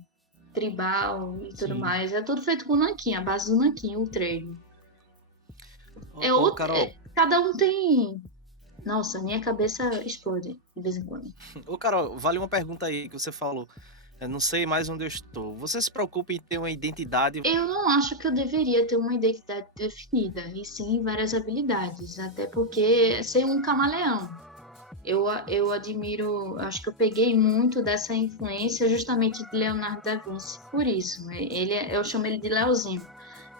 tribal e tudo Sim. mais. É tudo feito com nanquim, a base do nanquim, o treino. Carol, Cada um tem. Nossa, minha cabeça explode de vez em quando. Carol, vale uma pergunta aí que você falou. Eu não sei mais onde eu estou. Você se preocupa em ter uma identidade? Eu não acho que eu deveria ter uma identidade definida, e sim várias habilidades, até porque ser um camaleão. Eu admiro, acho que eu peguei muito dessa influência justamente de Leonardo da Vinci, por isso. Eu chamo ele de Leozinho.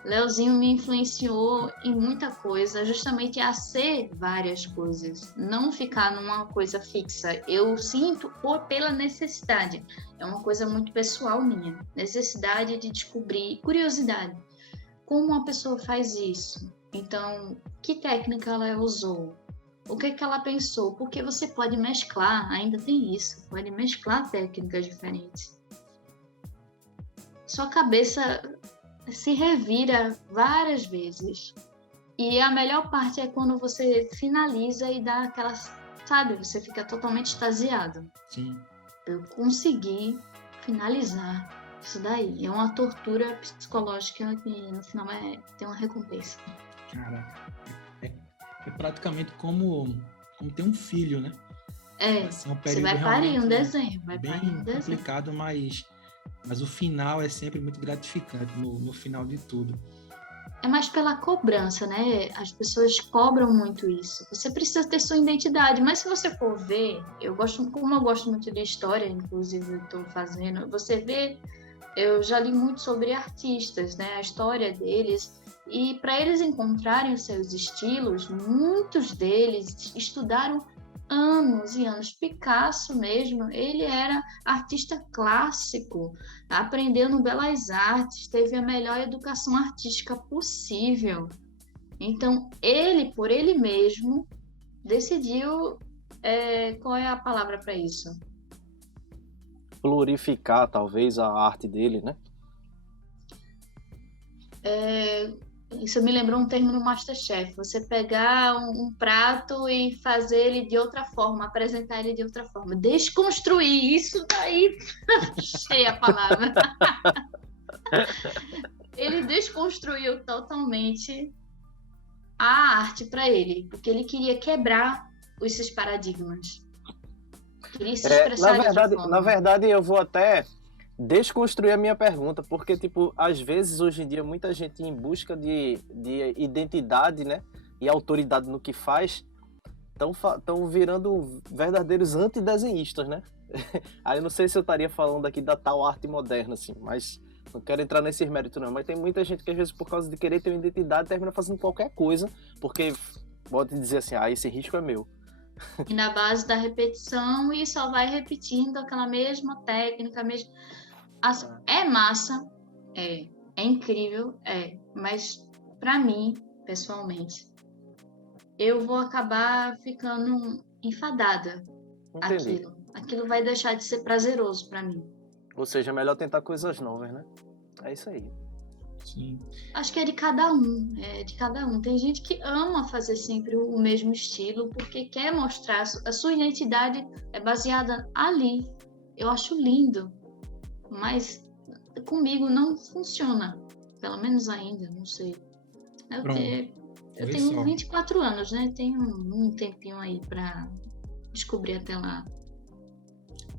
Leozinho me influenciou em muita coisa, justamente a ser várias coisas, não ficar numa coisa fixa. Eu sinto pela necessidade, é uma coisa muito pessoal minha, necessidade de descobrir, curiosidade, como uma pessoa faz isso. Então, que técnica ela usou? O que ela pensou? Porque você pode mesclar, ainda tem isso, pode mesclar técnicas diferentes. Sua cabeça se revira várias vezes. E a melhor parte é quando você finaliza e dá aquela, sabe, você fica totalmente extasiado. Sim. Eu consegui finalizar isso daí. É uma tortura psicológica que no final tem uma recompensa. Cara, é praticamente como ter um filho, né? Assim, você vai parir um desenho, bem complicado, mas o final é sempre muito gratificante no final de tudo. É mais pela cobrança, né? As pessoas cobram muito isso. Você precisa ter sua identidade, mas se você for ver, como eu gosto muito de história, inclusive eu estou fazendo, você vê, eu já li muito sobre artistas, né? A história deles, e para eles encontrarem os seus estilos, muitos deles estudaram anos e anos. Picasso mesmo, ele era artista clássico, aprendeu no Belas Artes, teve a melhor educação artística possível. Então, ele, por ele mesmo, decidiu, qual é a palavra para isso? Glorificar, talvez, a arte dele, né? Isso me lembrou um termo no MasterChef. Você pegar um prato e fazer ele de outra forma, apresentar ele de outra forma. Desconstruir isso daí. Achei a palavra. Ele desconstruiu totalmente a arte para ele, porque ele queria quebrar esses paradigmas. Queria se expressar de outra forma. Na verdade, eu vou até desconstruir a minha pergunta, porque, tipo, às vezes, hoje em dia, muita gente em busca de identidade, né, e autoridade no que faz, estão virando verdadeiros antidesenhistas, né? Aí eu não sei se eu estaria falando aqui da tal arte moderna, assim, mas não quero entrar nesses méritos, não. Mas tem muita gente que, às vezes, por causa de querer ter uma identidade, termina fazendo qualquer coisa, porque pode dizer assim, esse risco é meu. E na base da repetição, e só vai repetindo aquela mesma técnica, é massa, é incrível, mas para mim, pessoalmente, eu vou acabar ficando enfadada. Entendi. Aquilo vai deixar de ser prazeroso para mim. Ou seja, é melhor tentar coisas novas, né? É isso aí. Sim. Acho que é de cada um. Tem gente que ama fazer sempre o mesmo estilo porque quer mostrar a sua identidade é baseada ali. Eu acho lindo, mas comigo não funciona. Pelo menos ainda, não sei. Eu tenho 24 anos, né? Tenho um tempinho aí para descobrir até lá.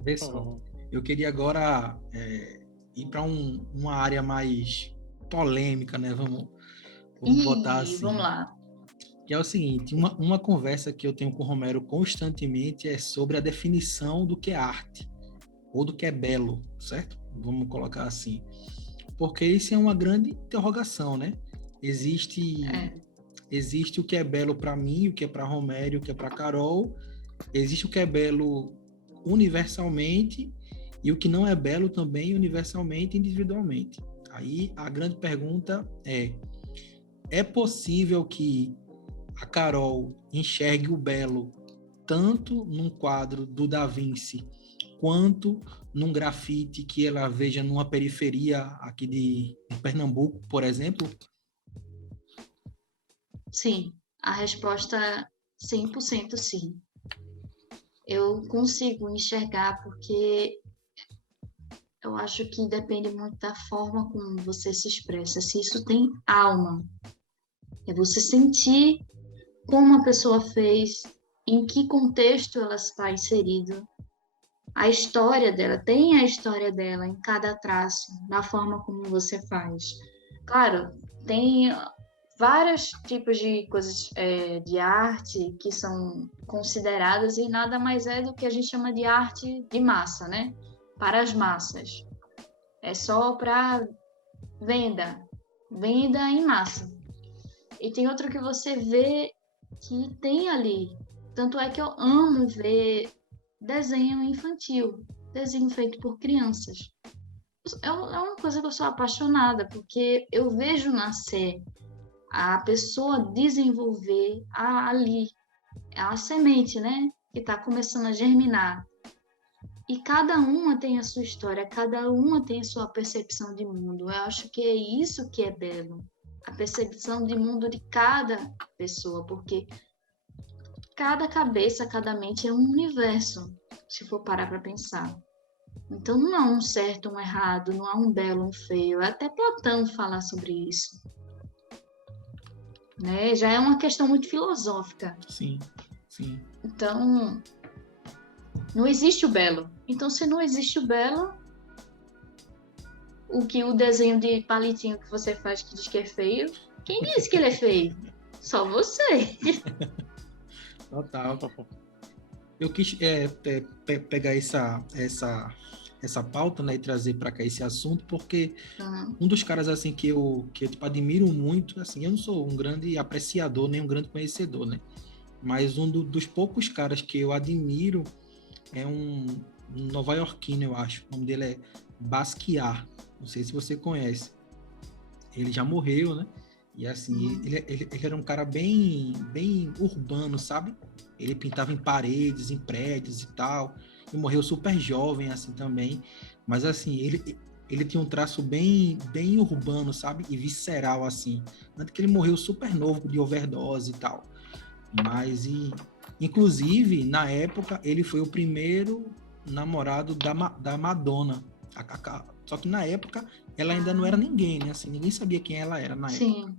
Vê só, eu queria agora ir para uma área mais polêmica, né? Vamos botar assim. Vamos lá. Que é o seguinte, uma conversa que eu tenho com o Romero constantemente é sobre a definição do que é arte, ou do que é belo, certo? Vamos colocar assim. Porque isso é uma grande interrogação, né? Existe o que é belo para mim, o que é para Romero, o que é para Carol. Existe o que é belo universalmente e o que não é belo também universalmente, individualmente. Aí a grande pergunta é possível que a Carol enxergue o belo tanto num quadro do Da Vinci quanto num grafite que ela veja numa periferia aqui de Pernambuco, por exemplo? Sim, a resposta 100% sim. Eu consigo enxergar porque eu acho que depende muito da forma como você se expressa. Se isso tem alma, é você sentir como a pessoa fez, em que contexto ela está inserida, a história dela, tem a história dela em cada traço, na forma como você faz. Claro, tem vários tipos de coisas de arte que são consideradas e nada mais é do que a gente chama de arte de massa, né? Para as massas. É só para venda em massa. E tem outro que você vê que tem ali. Tanto é que eu amo ver desenho infantil, desenho feito por crianças. É uma coisa que eu sou apaixonada, porque eu vejo nascer a pessoa desenvolver ali, a semente, né? Que está começando a germinar. E cada uma tem a sua história, cada uma tem a sua percepção de mundo. Eu acho que é isso que é belo. A percepção de mundo de cada pessoa, porque cada cabeça, cada mente é um universo, se for parar para pensar. Então não há um certo, um errado, não há um belo, um feio. Até Platão fala sobre isso. Né? Já é uma questão muito filosófica. Sim, sim. Então, não existe o belo. Então, se não existe o belo, o desenho de palitinho que você faz que diz que é feio, quem disse que ele é feio? Só você. Total. Eu quis pegar essa pauta, né, e trazer para cá esse assunto, porque um dos caras assim que eu tipo, admiro muito, assim, eu não sou um grande apreciador, nem um grande conhecedor, né? Mas dos poucos caras que eu admiro é um nova-iorquino, eu acho. O nome dele é Basquiat. Não sei se você conhece. Ele já morreu, né? E assim, ele era um cara bem urbano, sabe? Ele pintava em paredes, em prédios e tal. E morreu super jovem, assim, também. Mas assim, ele tinha um traço bem urbano, sabe? E visceral, assim. Tanto que ele morreu super novo, de overdose e tal. Mas, inclusive, na época, ele foi o primeiro namorado da Madonna. Só que na época, ela ainda não era ninguém, né? Assim, ninguém sabia quem ela era na época. Sim.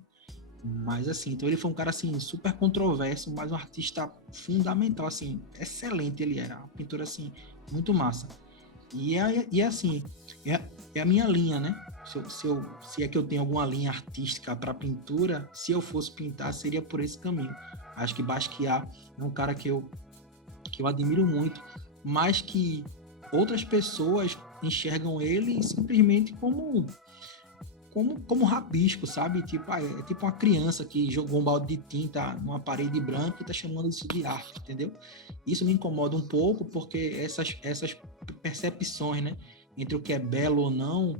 Mas, assim, então ele foi um cara, assim, super controverso, mas um artista fundamental, assim, excelente ele era. Uma pintura, assim, muito massa. E assim, é a minha linha, né? Se é que eu tenho alguma linha artística para pintura, se eu fosse pintar, seria por esse caminho. Acho que Basquiat é um cara que eu admiro muito, mas que outras pessoas enxergam ele simplesmente como rabisco, sabe? É tipo uma criança que jogou um balde de tinta numa parede branca e tá chamando isso de arte, entendeu? Isso me incomoda um pouco, porque essas percepções, né, entre o que é belo ou não,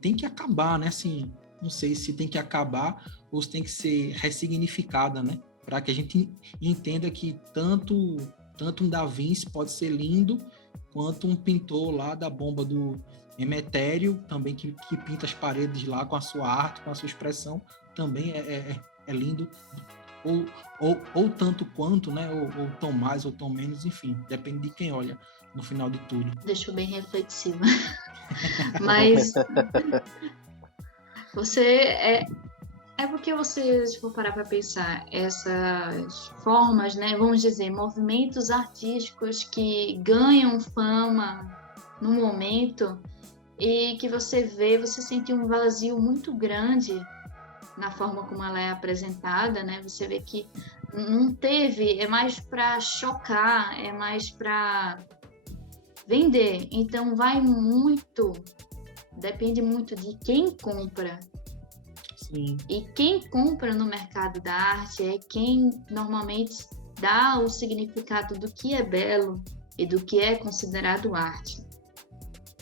tem que acabar, né? Assim, não sei se tem que acabar ou se tem que ser ressignificada, né? Para que a gente entenda que tanto um Da Vinci pode ser lindo, quanto um pintor lá da bomba do Emetério, também que pinta as paredes lá com a sua arte, com a sua expressão, também é lindo, ou tanto quanto, né? Ou tão mais, ou tão menos, enfim, depende de quem olha no final de tudo. Deixou bem reflexiva. Mas você porque você, se for parar para pensar, essas formas, né, vamos dizer, movimentos artísticos que ganham fama no momento e que você sente um vazio muito grande na forma como ela é apresentada, né? Você vê que não teve, é mais para chocar, é mais para vender. Então depende muito de quem compra. Sim. E quem compra no mercado da arte é quem normalmente dá o significado do que é belo e do que é considerado arte.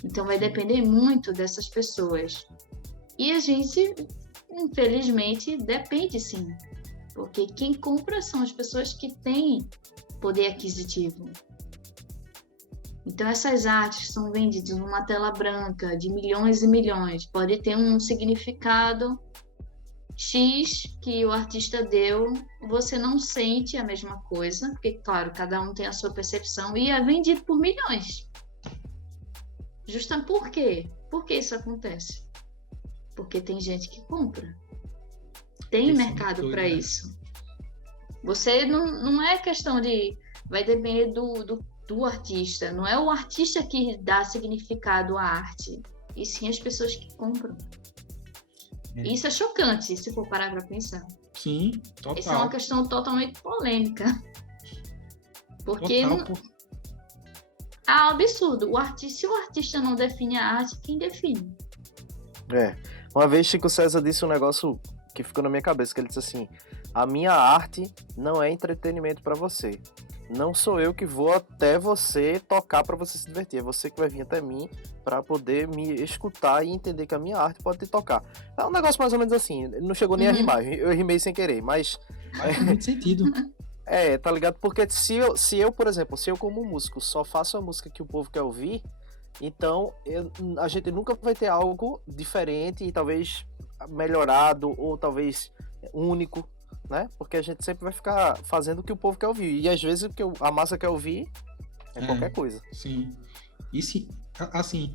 Então vai depender muito dessas pessoas. E a gente, infelizmente, depende sim Porque quem compra são as pessoas que têm poder aquisitivo. Então, essas artes são vendidas numa tela branca de milhões e milhões. Pode ter um significado X que o artista deu, você não sente a mesma coisa, porque, claro, cada um tem a sua percepção, e é vendido por milhões. Justamente por quê? Por que isso acontece? Porque tem gente que compra. Tem mercado para isso. Você não é questão de... Vai depender do artista. Não é o artista que dá significado à arte, e sim as pessoas que compram. Isso é chocante, se for parar para pensar. Sim, total. Isso é uma questão totalmente polêmica. Porque é um absurdo. Se o artista não define a arte, quem define? Uma vez Chico César disse um negócio que ficou na minha cabeça, que ele disse assim: a minha arte não é entretenimento para você. Não sou eu que vou até você tocar para você se divertir. É você que vai vir até mim para poder me escutar e entender que a minha arte pode te tocar. É um negócio mais ou menos assim. Não chegou nem a rimar. Eu rimei sem querer, mas... Faz muito sentido. Tá ligado? Porque se eu, por exemplo, se eu como músico só faço a música que o povo quer ouvir, então a gente nunca vai ter algo diferente e talvez melhorado ou talvez único, né? Porque a gente sempre vai ficar fazendo o que o povo quer ouvir. E às vezes o que a massa quer ouvir é qualquer coisa. Sim. Isso, assim,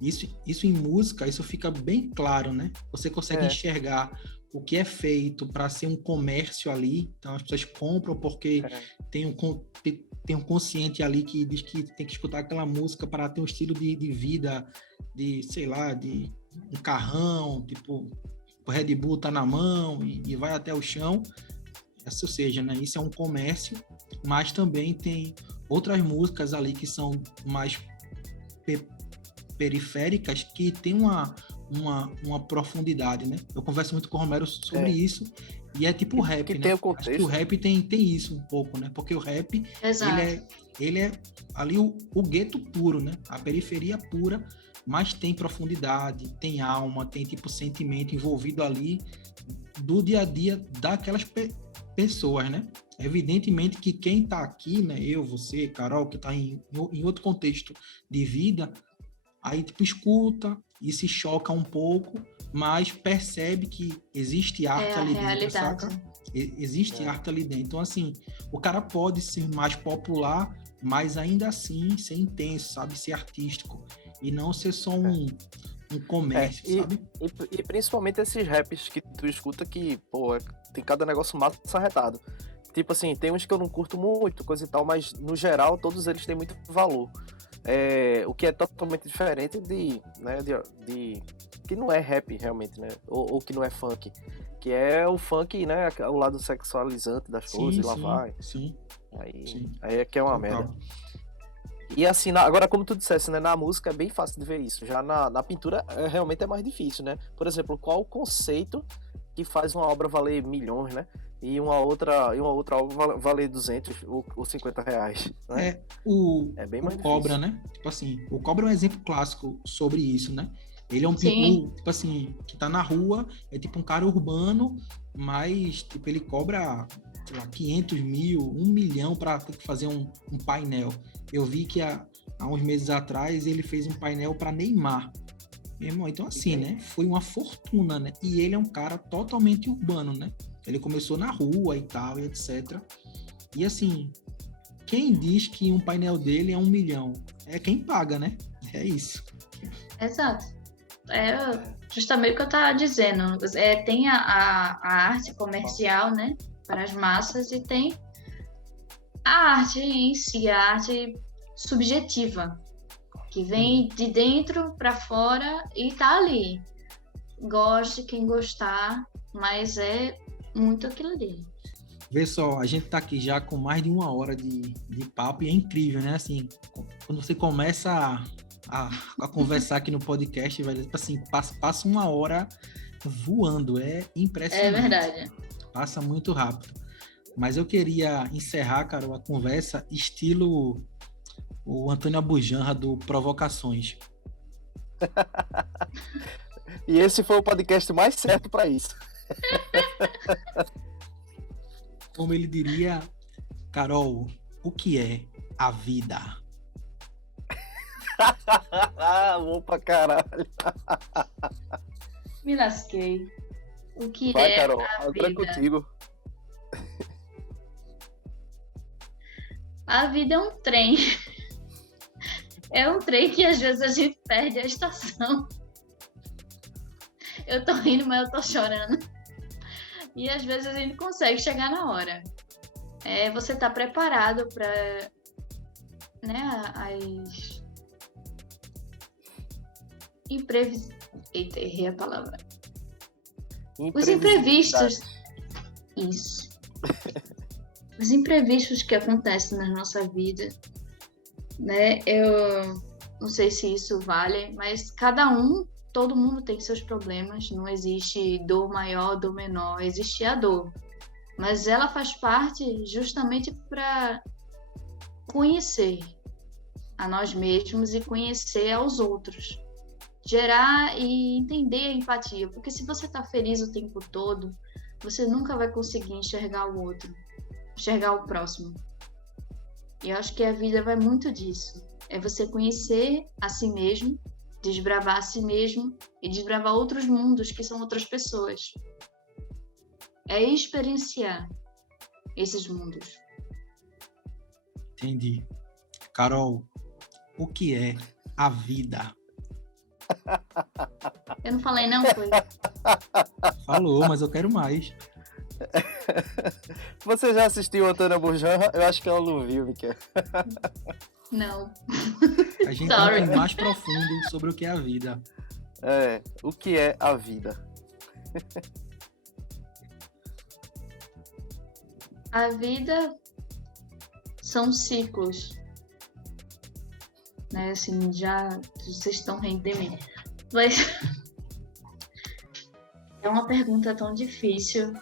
isso em música, isso fica bem claro, né? Você consegue enxergar o que é feito para ser um comércio ali. Então as pessoas compram porque tem um consciente ali que diz que tem que escutar aquela música para ter um estilo de vida, de, sei lá, de um carrão, tipo... o Red Bull tá na mão e vai até o chão, ou seja, né, isso é um comércio, mas também tem outras músicas ali que são mais periféricas, que tem uma profundidade, né? Eu converso muito com o Romero sobre isso, e é tipo o rap, que né? Tem o contexto. Acho que o rap tem isso um pouco, né? Porque o rap, ele é ali o gueto puro, né? A periferia pura, mas tem profundidade, tem alma, tem tipo sentimento envolvido ali do dia a dia daquelas pessoas, né? Evidentemente que quem tá aqui, né? Eu, você, Carol, que tá em outro contexto de vida, aí tipo escuta e se choca um pouco, mas percebe que existe arte ali dentro, saca? Existe arte ali dentro. Então, assim, o cara pode ser mais popular, mas ainda assim ser intenso, sabe? Ser artístico. E não ser só um comércio, sabe? E principalmente esses raps que tu escuta que, pô, tem cada negócio massa arretado. Tipo assim, tem uns que eu não curto muito, coisa e tal, mas no geral todos eles têm muito valor. O que é totalmente diferente de que não é rap realmente, né? Ou que não é funk. Que é o funk, né? O lado sexualizante das coisas, e lá vai. Sim. Aí é que é uma merda. E assim, agora como tu dissesse, né, na música é bem fácil de ver isso. Já na pintura realmente é mais difícil, né? Por exemplo, qual o conceito que faz uma obra valer milhões, né? E uma outra obra valer 200 ou 50 reais, né? É bem mais difícil. Cobra, né? Tipo assim, o Cobra é um exemplo clássico sobre isso, né? Ele é um pintor, tipo assim, que tá na rua, é tipo um cara urbano, mas tipo, ele cobra, sei lá, 500 mil, 1 milhão para ter que fazer um painel. Eu vi que há uns meses atrás ele fez um painel para Neymar. Meu irmão, então assim, né? Foi uma fortuna, né? E ele é um cara totalmente urbano, né? Ele começou na rua e tal, e etc. E assim, quem diz que um painel dele é 1 milhão? É quem paga, né? É isso. Exato. É justamente o que eu estava dizendo. Tem a arte comercial, né? Para as massas, e tem a arte em si, a arte subjetiva, que vem de dentro para fora e tá ali. Goste quem gostar, mas é muito aquilo ali. Vê só, a gente tá aqui já com mais de 1 hora de papo e é incrível, né? Assim, quando você começa a conversar aqui no podcast, vai assim, passa 1 hora voando, é impressionante. É verdade. Passa muito rápido. Mas eu queria encerrar, Carol, a conversa estilo o Antônio Abujanra do Provocações. E esse foi o podcast mais certo para isso. Como ele diria, Carol, o que é a vida? Bom pra caralho. Me lasquei. O que Vai, é Carol, a agora é vida? contigo. A vida é um trem. É um trem que às vezes a gente perde a estação. Eu tô rindo, mas eu tô chorando. E às vezes a gente consegue chegar na hora. Você tá preparado para, né, as Eita, errei a palavra. Os imprevistos. Isso. Os imprevistos que acontecem na nossa vida, né? Eu não sei se isso vale, mas todo mundo tem seus problemas. Não existe dor maior, dor menor. Existe a dor. Mas ela faz parte justamente para conhecer a nós mesmos e conhecer aos outros. Gerar e entender a empatia. Porque se você está feliz o tempo todo, você nunca vai conseguir enxergar o outro, enxergar o próximo. E eu acho que a vida vai muito disso. É você conhecer a si mesmo, desbravar a si mesmo e desbravar outros mundos que são outras pessoas. É experienciar esses mundos. Entendi. Carol, o que é a vida? Eu não falei não, foi? Falou, mas eu quero mais. Você já assistiu Antônia Burjan? Eu acho que ela não viu, Miquel. Não. A gente Sorry. entra mais profundo sobre o que é a vida. O que é a vida? A vida são ciclos. Né? Assim, já vocês estão rindo de mim. Mas é uma pergunta tão difícil.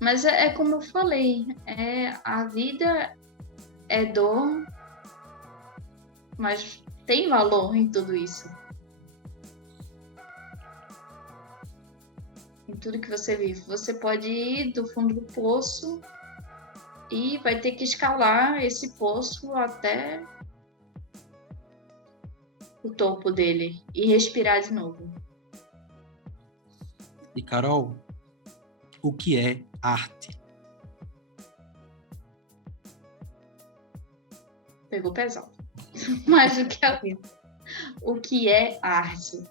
Mas é como eu falei, a vida é dor, mas tem valor em tudo isso. Em tudo que você vive. Você pode ir do fundo do poço e vai ter que escalar esse poço até o topo dele e respirar de novo. E Carol, o que é arte? Pegou pesado. Mas o que é a vida? O que é arte?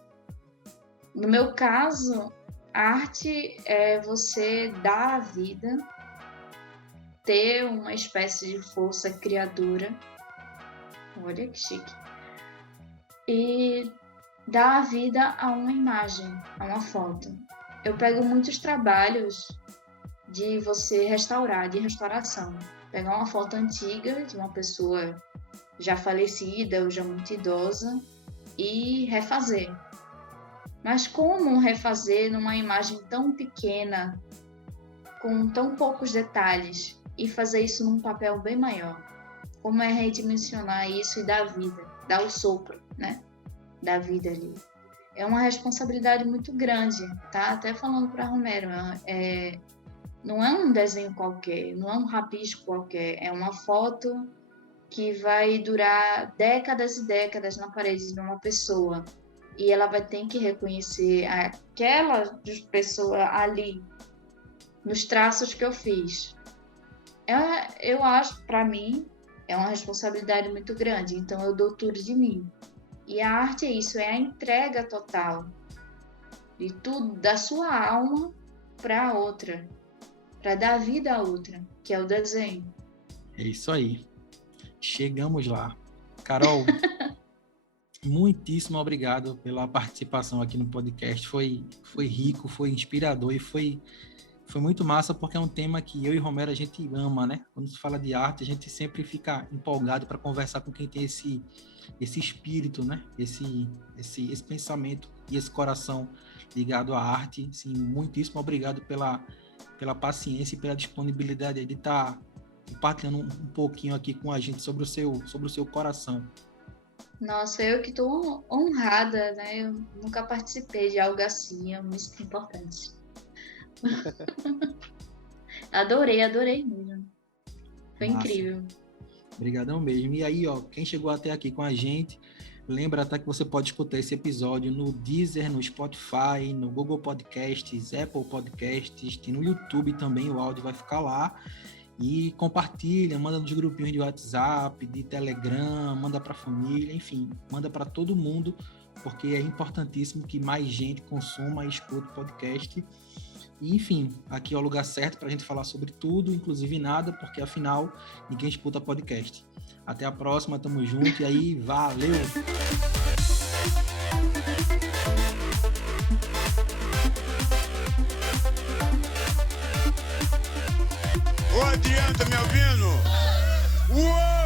No meu caso, arte é você dar à vida, ter uma espécie de força criadora. Olha que chique. E dar a vida a uma imagem, a uma foto. Eu pego muitos trabalhos de você restaurar, de restauração. Pegar uma foto antiga de uma pessoa já falecida ou já muito idosa e refazer. Mas como refazer numa imagem tão pequena, com tão poucos detalhes, e fazer isso num papel bem maior? Como é redimensionar isso e dar vida, dar o sopro, né? Da vida ali. É uma responsabilidade muito grande, tá? Até falando para Romero, não é um desenho qualquer, não é um rabisco qualquer, é uma foto que vai durar décadas e décadas na parede de uma pessoa. E ela vai ter que reconhecer aquela pessoa ali, nos traços que eu fiz. Eu acho, para mim, é uma responsabilidade muito grande. Então, eu dou tudo de mim. E a arte é isso, é a entrega total de tudo, da sua alma para a outra, para dar vida à outra, que é o desenho. É isso aí. Chegamos lá. Carol, muitíssimo obrigado pela participação aqui no podcast. Foi rico, foi inspirador e foi muito massa, porque é um tema que eu e Romero a gente ama, né? Quando se fala de arte, a gente sempre fica empolgado para conversar com quem tem esse espírito, né? Esse pensamento e esse coração ligado à arte. Sim, muitíssimo obrigado pela paciência e pela disponibilidade de estar compartilhando um pouquinho aqui com a gente sobre o seu coração. Nossa, eu que estou honrada, né? Eu nunca participei de algo assim, é muito importante. Adorei mesmo. Foi Massa. incrível. Obrigadão mesmo. E aí, ó, quem chegou até aqui com a gente, lembra até que você pode escutar esse episódio no Deezer, no Spotify, no Google Podcasts, Apple Podcasts, e no YouTube também o áudio vai ficar lá. E compartilha, manda nos grupinhos de WhatsApp, de Telegram, manda para a família, enfim, manda para todo mundo, porque é importantíssimo que mais gente consuma e escute podcast. E, enfim, aqui é o lugar certo para a gente falar sobre tudo, inclusive nada, porque afinal ninguém escuta podcast. Até a próxima, tamo junto e aí, valeu! Ô, adianta, me ouvindo? Uou!